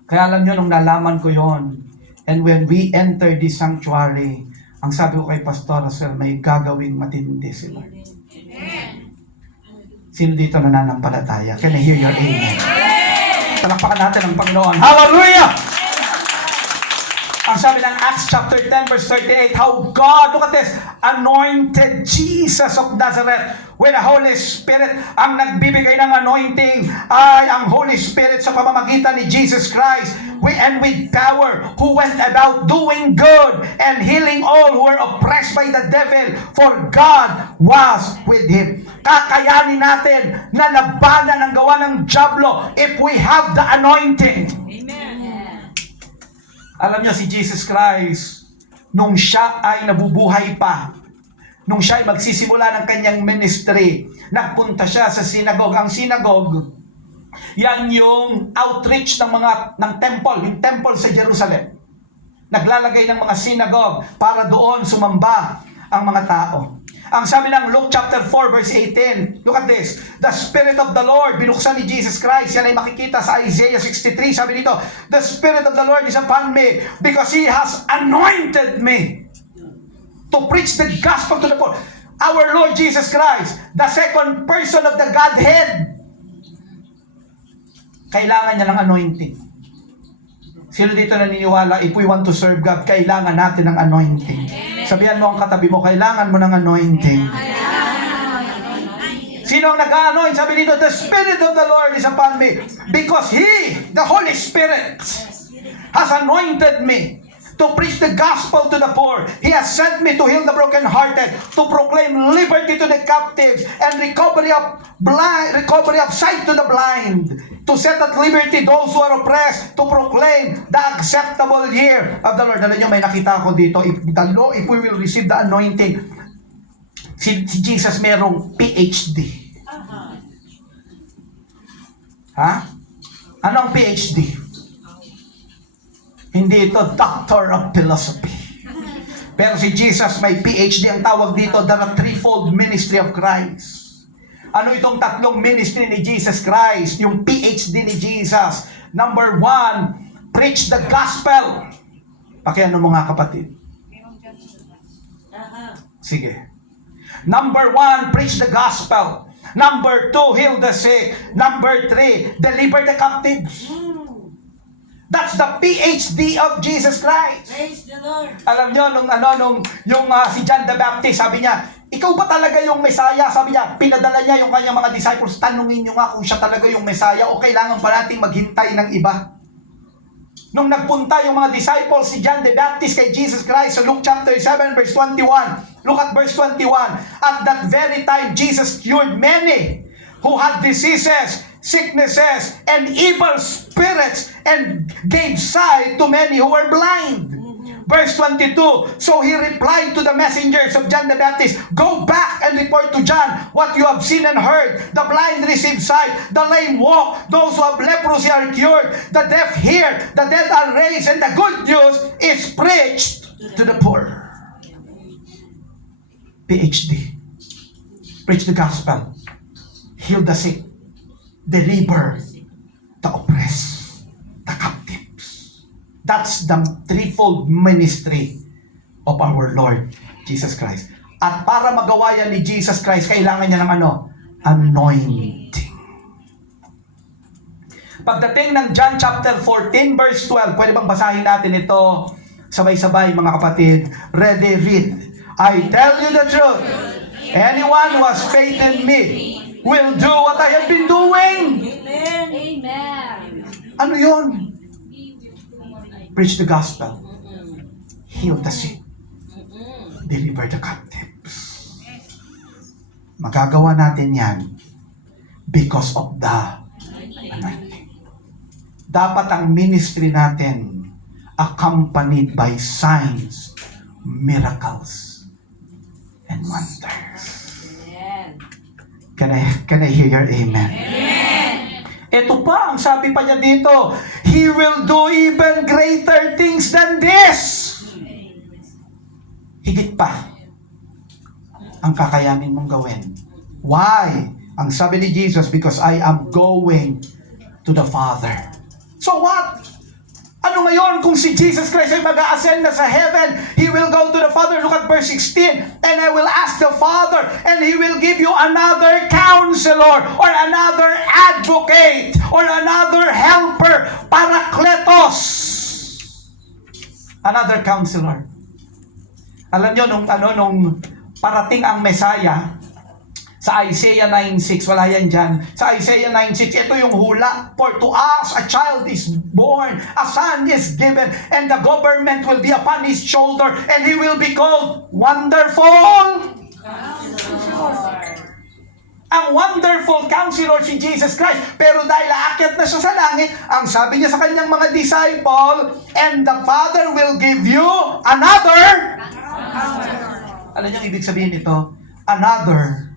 Kaya alam nyo, nung nalaman ko yon, And when we enter this sanctuary, ang sabi ko kay Pastor Russell, may gagawing matindi si Lord. Sino dito nananampalataya? Can I hear your amen? Palakpakan natin ang Panginoon. Hallelujah! Ang sabi ng Acts chapter 10 verse 38, how God, look at this, anointed Jesus of Nazareth with the Holy Spirit. Ang nagbibigay ng anointing ay ang Holy Spirit sa pamamagitan ni Jesus Christ. And with power, who went about doing good and healing all who were oppressed by the devil, for God was with him. Kakayanin natin na labanan ang gawa ng dyablo if we have the anointing. Alam niyo si Jesus Christ, nung siya ay nabubuhay pa, nung siya ay magsisimula ng kanyang ministry, nagpunta siya sa synagogue. Ang synagogue, yan yung outreach ng temple, yung temple sa Jerusalem. Naglalagay ng mga synagogue para doon sumamba ang mga tao. Ang sabi ng Luke chapter 4 verse 18, look at this. The Spirit of the Lord, binuksan ni Jesus Christ, yan ay makikita sa Isaiah 63, sabi dito, the Spirit of the Lord is upon me because He has anointed me to preach the gospel to the poor. Our Lord Jesus Christ, the second person of the Godhead, kailangan niya ng anointing. Sino dito naniniwala, if we want to serve God, kailangan natin ng anointing? Sabihan mo ang katabi mo, kailangan mo ng anointing. Sino ang nag-anoint? Sabi dito, the Spirit of the Lord is upon me because He, the Holy Spirit, has anointed me to preach the gospel to the poor. He has sent me to heal the brokenhearted, to proclaim liberty to the captives, and recovery of sight to the blind, to set at liberty those who are oppressed, to proclaim the acceptable year of the Lord. Alam niyo, may nakita ko dito, if we will receive the anointing, si Jesus merong PhD. Ha? Anong PhD? Hindi ito Doctor of Philosophy. Pero si Jesus may PhD, ang tawag dito, the threefold ministry of Christ. Ano itong tatlong ministry ni Jesus Christ? Yung PhD ni Jesus. Number 1, preach the gospel. Pakiano mo nga kapatid. Sige. Number 1, preach the gospel. Number 2, heal the sick. Number 3, deliver the captives. That's the PhD of Jesus Christ. Praise the Lord. Alam nyo, si John the Baptist, sabi niya, ikaw ba talaga yung Messiah? Sabi niya, pinadala niya yung kanyang mga disciples, tanungin nyo nga kung siya talaga yung Messiah o kailangan pa nating maghintay ng iba. Nung nagpunta yung mga disciples, si John the Baptist kay Jesus Christ, sa Luke chapter 7 verse 21, look at verse 21, at that very time, Jesus cured many who had diseases, sicknesses, and evil spirits, and gave sight to many who were blind. Verse 22, so he replied to the messengers of John the Baptist, go back and report to John what you have seen and heard. The blind receive sight, the lame walk, those who have leprosy are cured, the deaf hear, the dead are raised, and the good news is preached to the poor. PhD. Preach the gospel. Heal the sick. Deliver the oppressed, the captives. That's the threefold ministry of our Lord Jesus Christ. At para magawa yan ni Jesus Christ, kailangan niya ng anointing. Pagdating ng John chapter 14 verse 12, pwede bang basahin natin ito sabay-sabay mga kapatid? Ready, read. I tell you the truth. Anyone who has faith in me will do what I have been doing. Amen. Ano yun? Preach the gospel. Heal the sick. Deliver the captives. Magagawa natin yan because of the anointing. Dapat ang ministry natin accompanied by signs, miracles, and wonders. Can I hear your amen? Amen. Ito pa, ang sabi pa niya dito, He will do even greater things than this. Higit pa ang kakayanin mong gawin. Why? Ang sabi ni Jesus, because I am going to the Father. So what? Ano ngayon kung si Jesus Christ ay mag-ascend na sa heaven? He will go to the Father. Look at verse 16. And I will ask the Father, and He will give you another counselor, or another advocate, or another helper, Parakletos. Another counselor. Alam nyo, nung parating ang Messiah, sa Isaiah 9:6, wala yan dyan. Sa Isaiah 9:6, ito yung hula. For to us a child is born, a son is given, and the government will be upon his shoulder, and he will be called Wonderful. Ang Wonderful Counselor si Jesus Christ. Pero dahil aakyat na siya sa langit, ang sabi niya sa kanyang mga disciple, and the Father will give you another. Alam niyo ang ibig sabihin nito? Another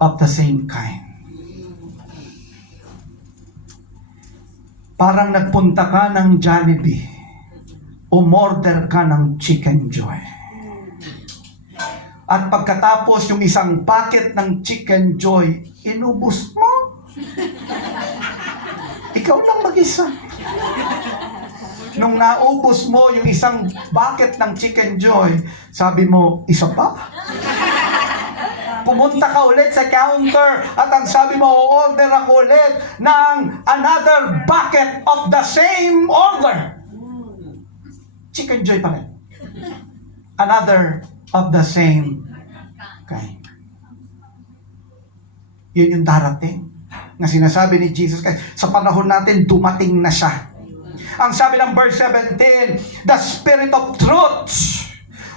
of the same kind. Parang nagpunta ka ng Jollibee, umorder ka ng Chicken Joy. At pagkatapos yung isang packet ng Chicken Joy, inubos mo. Ikaw lang mag-isa. Nung naubos mo yung isang bucket ng Chicken Joy, sabi mo, isa pa? Pumunta ka ulit sa counter at ang sabi mo, order ako ulit ng another bucket of the same order. Chicken Joy pa rin. Another of the same kind. Yun yung darating na sinasabi ni Jesus Christ. Sa panahon natin, dumating na siya. Ang sabi ng verse 17, the Spirit of truth.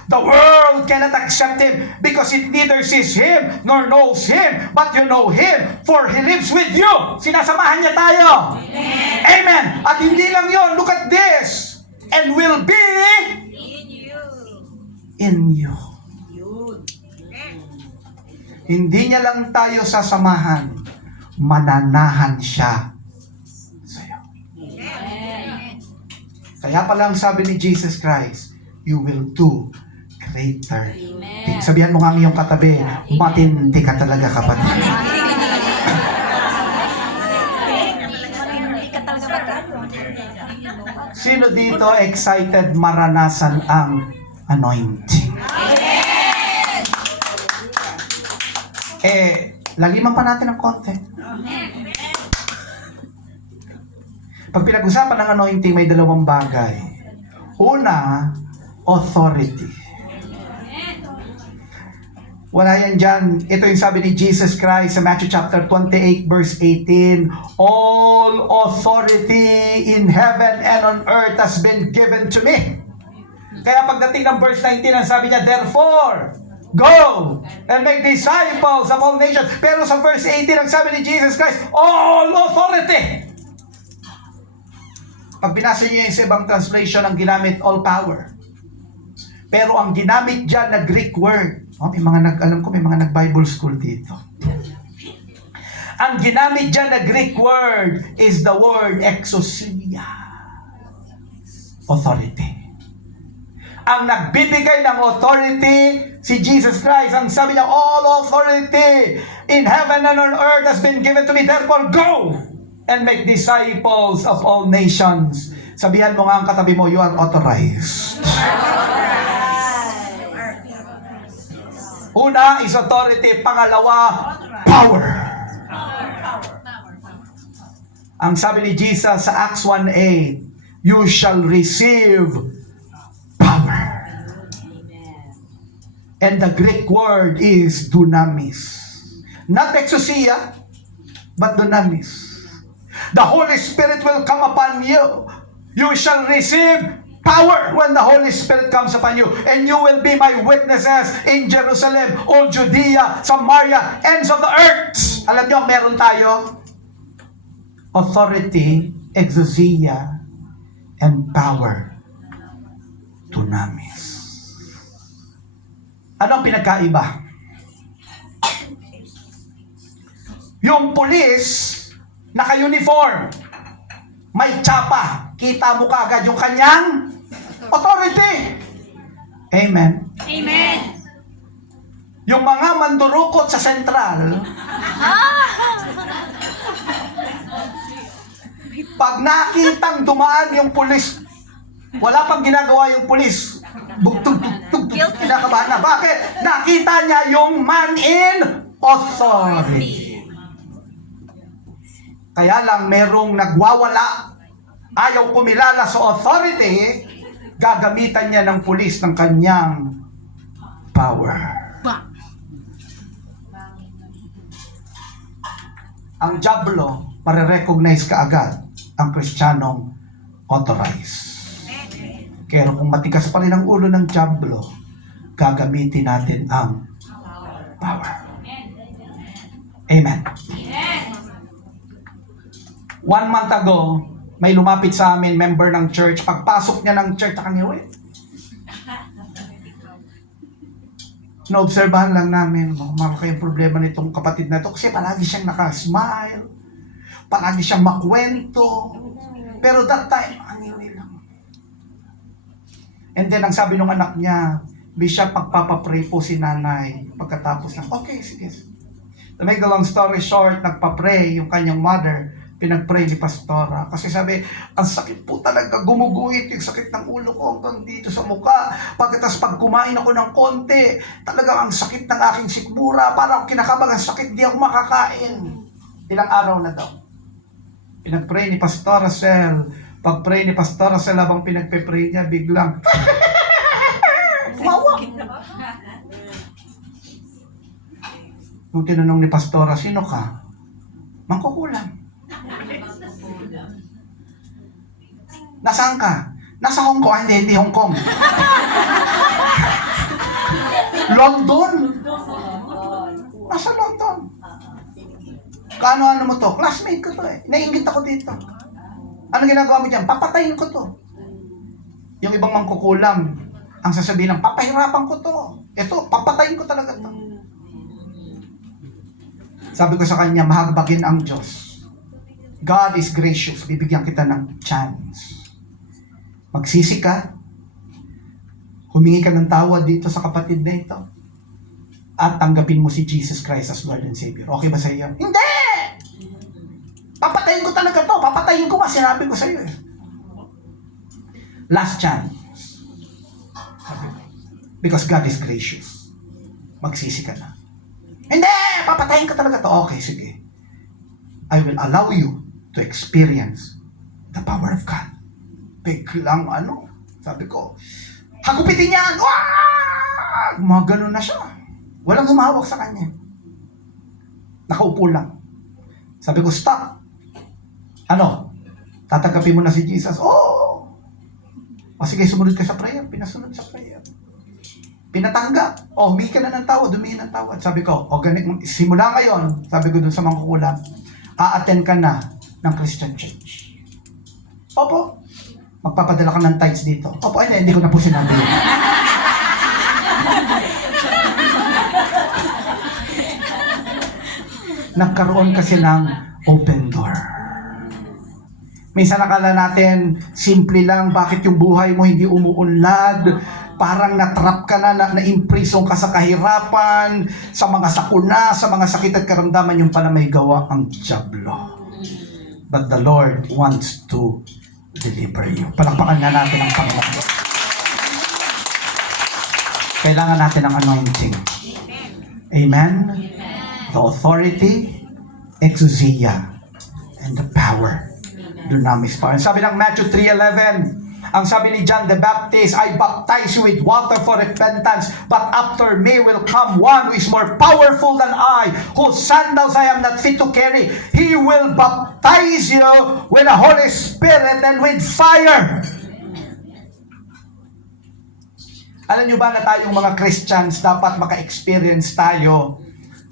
The world cannot accept Him because it neither sees Him nor knows Him, but you know Him, for He lives with you. Sinasamahan niya tayo. Amen. Amen. At hindi lang yon. Look at this. And will be in you. Hindi niya lang tayo sasamahan, mananahan siya sa'yo. Kaya palang sabi ni Jesus Christ, you will do greater. Amen. Sabihan mo nga ang iyong katabi, matindi ka talaga, kapatid. Sino dito excited maranasan ang anointing? Laliman pa natin ng konti. Pag pinag-usapan ng anointing, may dalawang bagay. Una, authority. Wala yan dyan. Ito yung sabi ni Jesus Christ sa Matthew chapter 28 verse 18. All authority in heaven and on earth has been given to me. Kaya pagdating ng verse 19, ang sabi niya, therefore, go and make disciples of all nations. Pero sa verse 18, ang sabi ni Jesus Christ, all authority. Pag binasa niyo yung sa ibang translation, ang ginamit all power. Pero ang ginamit dyan na Greek word, alam ko may mga nag-Bible school dito. Ang ginamit dyan na Greek word is the word exousia. Authority. Ang nagbibigay ng authority, si Jesus Christ. Ang sabi niya, all authority in heaven and on earth has been given to me. Therefore, go and make disciples of all nations. Sabihan mo nga ang katabi mo, you are authorized. Una is authority, pangalawa, power. Ang sabi ni Jesus sa Acts 1:8, you shall receive power. And the Greek word is dunamis. Not exousia, but dunamis. The Holy Spirit will come upon you. You shall receive power when the Holy Spirit comes upon you. And you will be my witnesses in Jerusalem, all Judea, Samaria, ends of the earth. Alam niyo, meron tayo authority, exousia, and power. Dunamis. Anong pinagkaiba? Yung pulis, naka-uniform, may tsapa, kita mo kaagad yung kanyang authority. Amen. Amen. Yung mga mandurukot sa sentral, pag nakitang dumaan yung pulis Wala pang ginagawa yung pulis. Tug-tug-tug-tug, kinakabahan na. Bakit? Nakita niya yung man in authority. Kaya lang merong nagwawala, ayaw kumilala sa authority, gagamitan niya ng pulis ng kanyang power. Ang diablo, marirecognize kaagad ang Kristiyanong authorized. Kaya kung matigas pa rin ang ulo ng diablo, gagamitin natin ang power. Amen. 1 month ago, may lumapit sa amin, member ng church. Pagpasok niya ng church, nakangiwi. Naobserbahan lang namin, malaki yung problema nitong kapatid na ito kasi palagi siyang nakasmile, palagi siyang makwento. Pero that time, anyway lang. And then, ang sabi ng anak niya, Bishop, pagpapapray po si nanay. Pagkatapos ng, okay, sige. To make the long story short, nagpapray yung kanyang mother, pinagpray ni Pastora. Kasi sabi, ang sakit po talaga, gumuguhit yung sakit ng ulo ko hanggang dito sa mukha. Pagkatapos pag kumain ako ng konti, talagang ang sakit ng aking sikmura, parang kinakabang ang sakit, di ako makakain. Ilang araw na daw. Pinagpray ni Pastora Sel. Pag-pray ni Pastora Sel, habang pinagpe-pray niya, biglang, tumawa. Nung tinanong ni Pastora, sino ka? Mangkukulam. Nasaan ka? Nasa Hong Kong. Hindi Hong Kong. London. Nasa London. Kaano mo to? Classmate ko to eh. Nainggit ako dito. Ano ginagawa mo dyan? Papatayin ko to. Yung ibang mangkukulam, ang sasabihin ng, papahirapan ko to. Ito, papatayin ko talaga to. Sabi ko sa kanya, mahagbagin ang Diyos. God is gracious. Bibigyan kita ng chance. Magsisi ka. Humingi ka ng tawad dito sa kapatid na ito. At tanggapin mo si Jesus Christ as Lord and Savior. Okay ba sa iyo? Hindi! Papatayin ko talaga to. Papatayin ko. Sinabi ko sa iyo. Last chance. Sabi ko. Because God is gracious. Magsisi ka na. Hindi! Papatayin ka talaga to. Okay, sige. I will allow you to experience the power of God. Biglang sabi ko, hagupitin yan! Wah! Mga ganun na siya. Walang humawak sa kanya. Nakaupo lang. Sabi ko, stop. Tatanggapin mo na si Jesus? Oo. O sige, sumunod ka sa prayer. Pinasunod sa prayer. Pinatanggap. Humingi ka na ng tawad. Humingi ng tawad. Sabi ko, simula ngayon, sabi ko dun sa mga kukulang, a-attend ka na ng Christian Church. Opo. Magpapadala ka ng tithes dito. Opo, hindi ko na po sinabi yun. Nagkaroon kasi ng open door. Minsan nakala natin, simple lang, bakit yung buhay mo hindi umuunlad, parang natrap ka na, na-imprison ka sa kahirapan, sa mga sakuna, sa mga sakit at karamdaman, yung pala may gawa ang diablo. But the Lord wants to deliver you. Palakpakan nga natin ang Panginoon. Kailangan natin ang anointing. Amen? The authority, exousia, and the power. Dunamis power. Sabi ng Matthew 3:11, ang sabi ni John the Baptist, I baptize you with water for repentance, but after me will come one who is more powerful than I, whose sandals I am not fit to carry. He will baptize you with the Holy Spirit and with fire. Alam nyo ba na tayong mga Christians dapat maka-experience tayo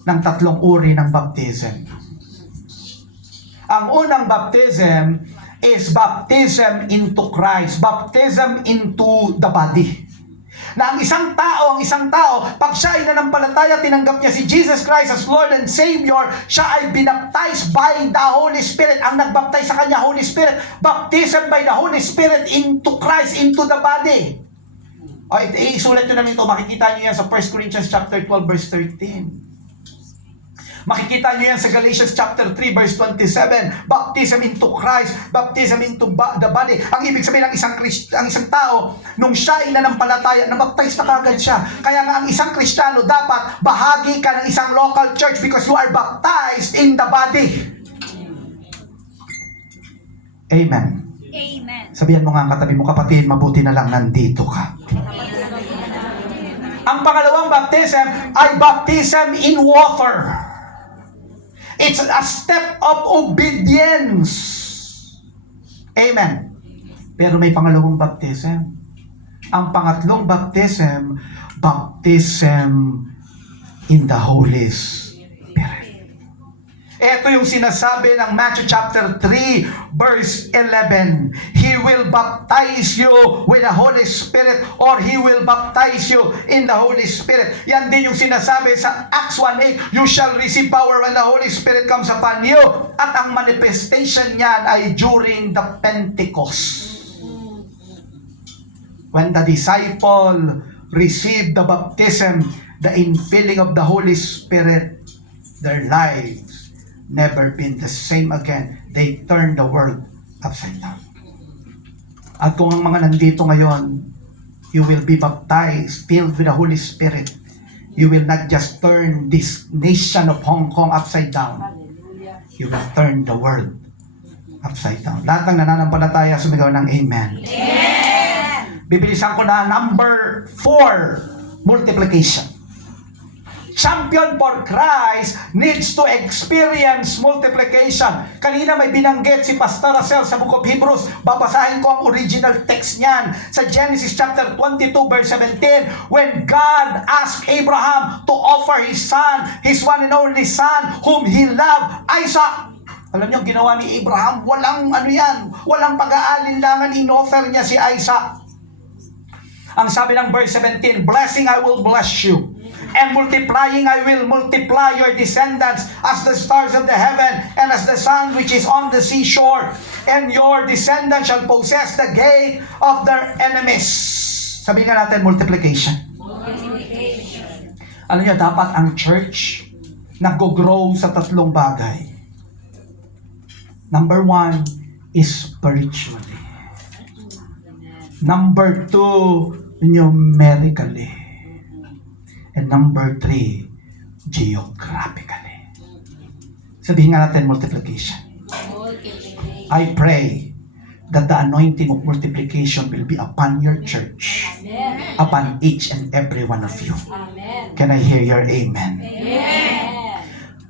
ng 3 uri ng baptism? Ang unang baptism is baptism into Christ, baptism into the body. Na ang isang tao, pag siya ay nanampalataya, tinanggap niya si Jesus Christ as Lord and Savior, siya ay binaptize by the Holy Spirit. Ang nagbaptize sa kanya, Holy Spirit. Baptism by the Holy Spirit into Christ, into the body. Isulat nyo namin ito, makikita nyo yan sa 1 Corinthians chapter 12, verse 13. Makikita nyo yan sa Galatians chapter 3 verse 27. Baptism into Christ, baptism into the body. Ang ibig sabihin ng ang isang tao, nung siya ay nanampalataya, nabaptize na kagad siya. Kaya nga ang isang Kristiyano dapat bahagi ka ng isang local church because you are baptized in the body. Amen. Amen. Sabihan mo nga ang katabi mo, kapatid, mabuti na lang nandito ka. Ang pangalawang baptism ay baptism in water. It's a step of obedience. Amen. Pero may pangalawang baptism. Ang pangatlong baptism, baptism in the Holy Spirit. Ito yung sinasabi ng Matthew chapter 3 verse 11. He will baptize you with the Holy Spirit, or He will baptize you in the Holy Spirit. Yan din yung sinasabi sa Acts 1:8. You shall receive power when the Holy Spirit comes upon you. At ang manifestation niyan ay during the Pentecost. When the disciple received the baptism, the infilling of the Holy Spirit, their lives never been the same again. They turned the world upside down. At kung ang mga nandito ngayon, you will be baptized, filled with the Holy Spirit, you will not just turn this nation of Hong Kong upside down. You will turn the world upside down. Lahat ng nananampalataya, sumigaw ng Amen. Amen. Bibilisan ko na number 4, multiplication. Champion for Christ needs to experience multiplication. Kanina may binanggit si Pastor Racel sa Book of Hebrews. Babasahin ko ang original text niyan sa Genesis chapter 22 verse 17. When God asked Abraham to offer his son, his one and only son, whom he loved, Isaac. Alam niyo, ginawa ni Abraham, walang walang pag-aalinlangan, in-offer niya si Isaac. Ang sabi ng verse 17, blessing I will bless you, and multiplying I will multiply your descendants as the stars of the heaven and as the sun which is on the seashore, and your descendants shall possess the gate of their enemies. Sabihin nga natin, multiplication. Alam niyo, dapat ang church nag-grow sa tatlong bagay. Number 1 is spiritually. Number 2, numerically. And number 3, geographically. Sabihin nga natin, multiplication. I pray that the anointing of multiplication will be upon your church, upon each and every one of you. Can I hear your amen?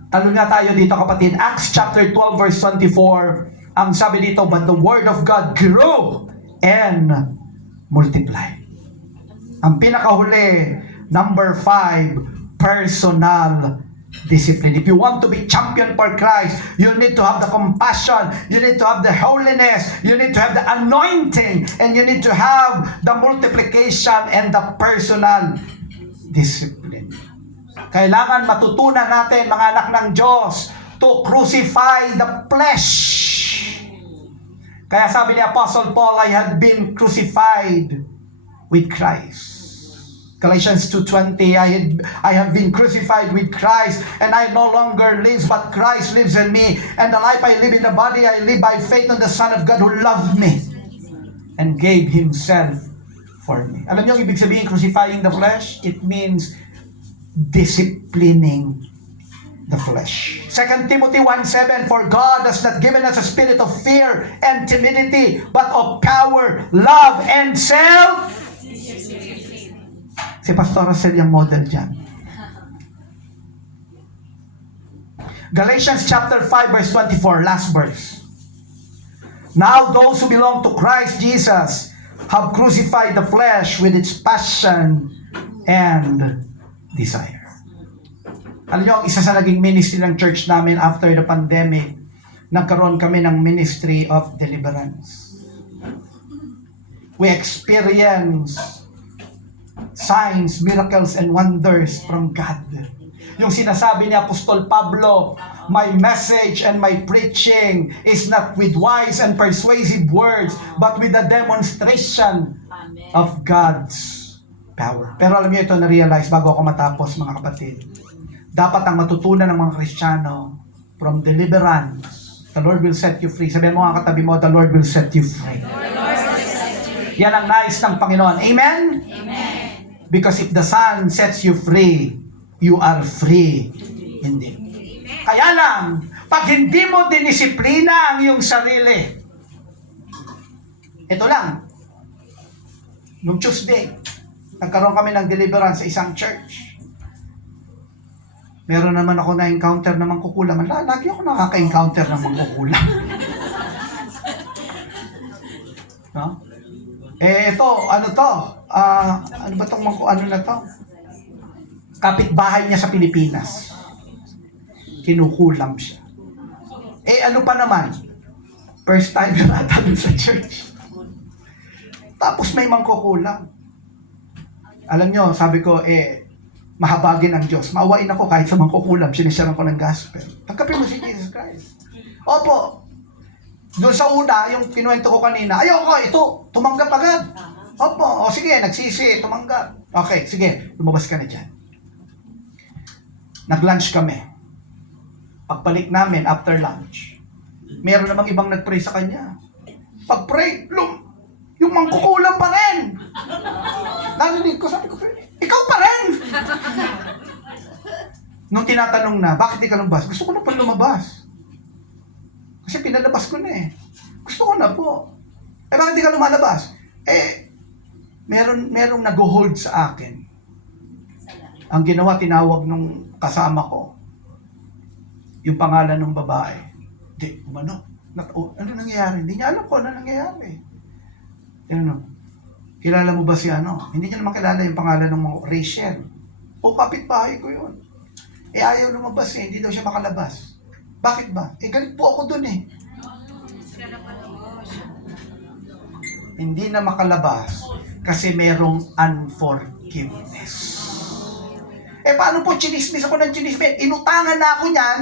Ano nga tayo dito, kapatid? Acts chapter 12 verse 24. Ang sabi dito, but the word of God grew and multiplied. Ang pinakahuli, number 5, personal discipline. If you want to be champion for Christ, you need to have the compassion, you need to have the holiness, you need to have the anointing, and you need to have the multiplication and the personal discipline. Kailangan matutunan natin, mga anak ng Diyos, to crucify the flesh. Kaya sabi ni Apostle Paul, I have been crucified with Christ. Galatians 2:20, I have been crucified with Christ, and I no longer live, but Christ lives in me. And the life I live in the body, I live by faith on the Son of God who loved me and gave Himself for me. Alam niyo ang ibig sabihin, crucifying the flesh? It means disciplining the flesh. 2 Timothy 1:7, for God has not given us a spirit of fear and timidity, but of power, love, and self. Si Pastor Racel yung model dyan. Galatians chapter 5 verse 24, last verse. Now those who belong to Christ Jesus have crucified the flesh with its passion and desire. Alam niyo, isa sa naging ministry ng church namin after the pandemic, nagkaroon kami ng ministry of deliverance. We experience signs, miracles, and wonders from God. Yung sinasabi ni Apostol Pablo, my message and my preaching is not with wise and persuasive words, but with the demonstration of God's power. Pero alam niyo ito, na-realize bago ako matapos, mga kapatid, dapat ang matutunan ng mga Kristiyano from deliverance. The Lord will set you free. Sabihin mo nga katabi mo, the Lord will set you free. Yan ang nais ng Panginoon. Amen? Because if the Son sets you free, you are free indeed. Kaya lang, pag hindi mo dinisiplina ang iyong sarili, ito lang, nung Tuesday, nagkaroon kami ng deliverance sa isang church. Meron naman ako na-encounter na mangkukulam. Lagi ako nakaka-encounter ng mangkukulam. No? Ito, ano to? Ano ba itong ano na to? Kapitbahay niya sa Pilipinas. Kinukulam siya. Ano pa naman? First time na natin sa church. Tapos may mangkukulam. Alam nyo, sabi ko, mahabagin ang Diyos. Maawain ako kahit sa mangkukulam, sinisyaran ko ng gospel. Tanggapin mo si Jesus Christ. Opo. Doon sa una, yung kinuwento ko kanina, ayoko, ito, tumanggap agad. Opo, sige, nagsisi, tumanggap. Okay, sige, lumabas ka na dyan. Nag-lunch kami. Pagbalik namin after lunch, meron namang ibang nag-pray sa kanya. Pag-pray, yung mangkukulam pa rin. Narinig ko, sabi ko, ikaw pa rin! Nung tinatanong na, bakit di ka lumabas? Gusto ko na pa lumabas. Kasi pinalabas ko na eh. Gusto ko na po. Bakit di ka lumalabas? Merong nag-hold sa akin. Ang ginawa, tinawag nung kasama ko, yung pangalan ng babae. Di, ano nangyayari? Hindi niya alam ko ano nangyayari. Kilala mo ba si ano? Hindi niya naman kilala yung pangalan ng mga Rachel. Kapitbahay ko yun. Ayaw lumabas eh. Hindi daw siya makalabas. Bakit ba? Galit po ako dun eh. Hindi na makalabas kasi merong unforgiveness. Paano po chinismis ako ng chinismis? Inutangan na ako niyan,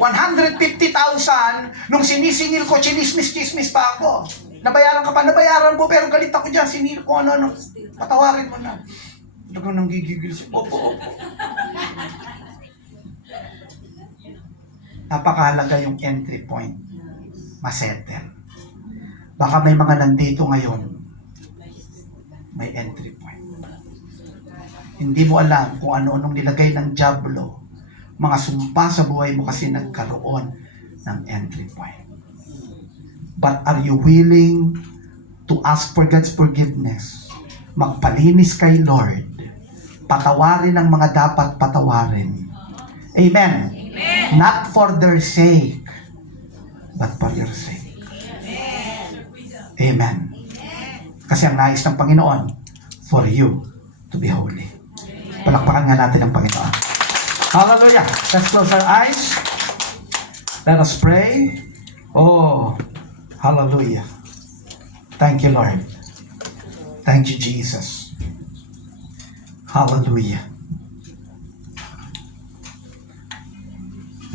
150,000, nung sinisingil ko, chinismis pa ako. Nabayaran ka pa, nabayaran ko, pero galit ako dyan, sinil ko, patawarin mo na. Talagang nanggigigil siya. Opo. Napakahalaga yung entry point. Masettle. Baka may mga nandito ngayon, may entry point. Hindi mo alam kung ano-anong nilagay ng diablo, mga sumpa sa buhay mo kasi nagkaroon ng entry point. But are you willing to ask for God's forgiveness? Magpalinis kay Lord. Patawarin ang mga dapat patawarin. Amen. Not for their sake, but for your sake. Amen. Kasi ang nais ng Panginoon, for you to be holy. Palakpakan nga natin ang Panginoon. Hallelujah. Let's close our eyes. Let us pray. Hallelujah. Thank you, Lord. Thank you, Jesus. Hallelujah.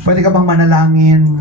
Pwede ka bang manalangin?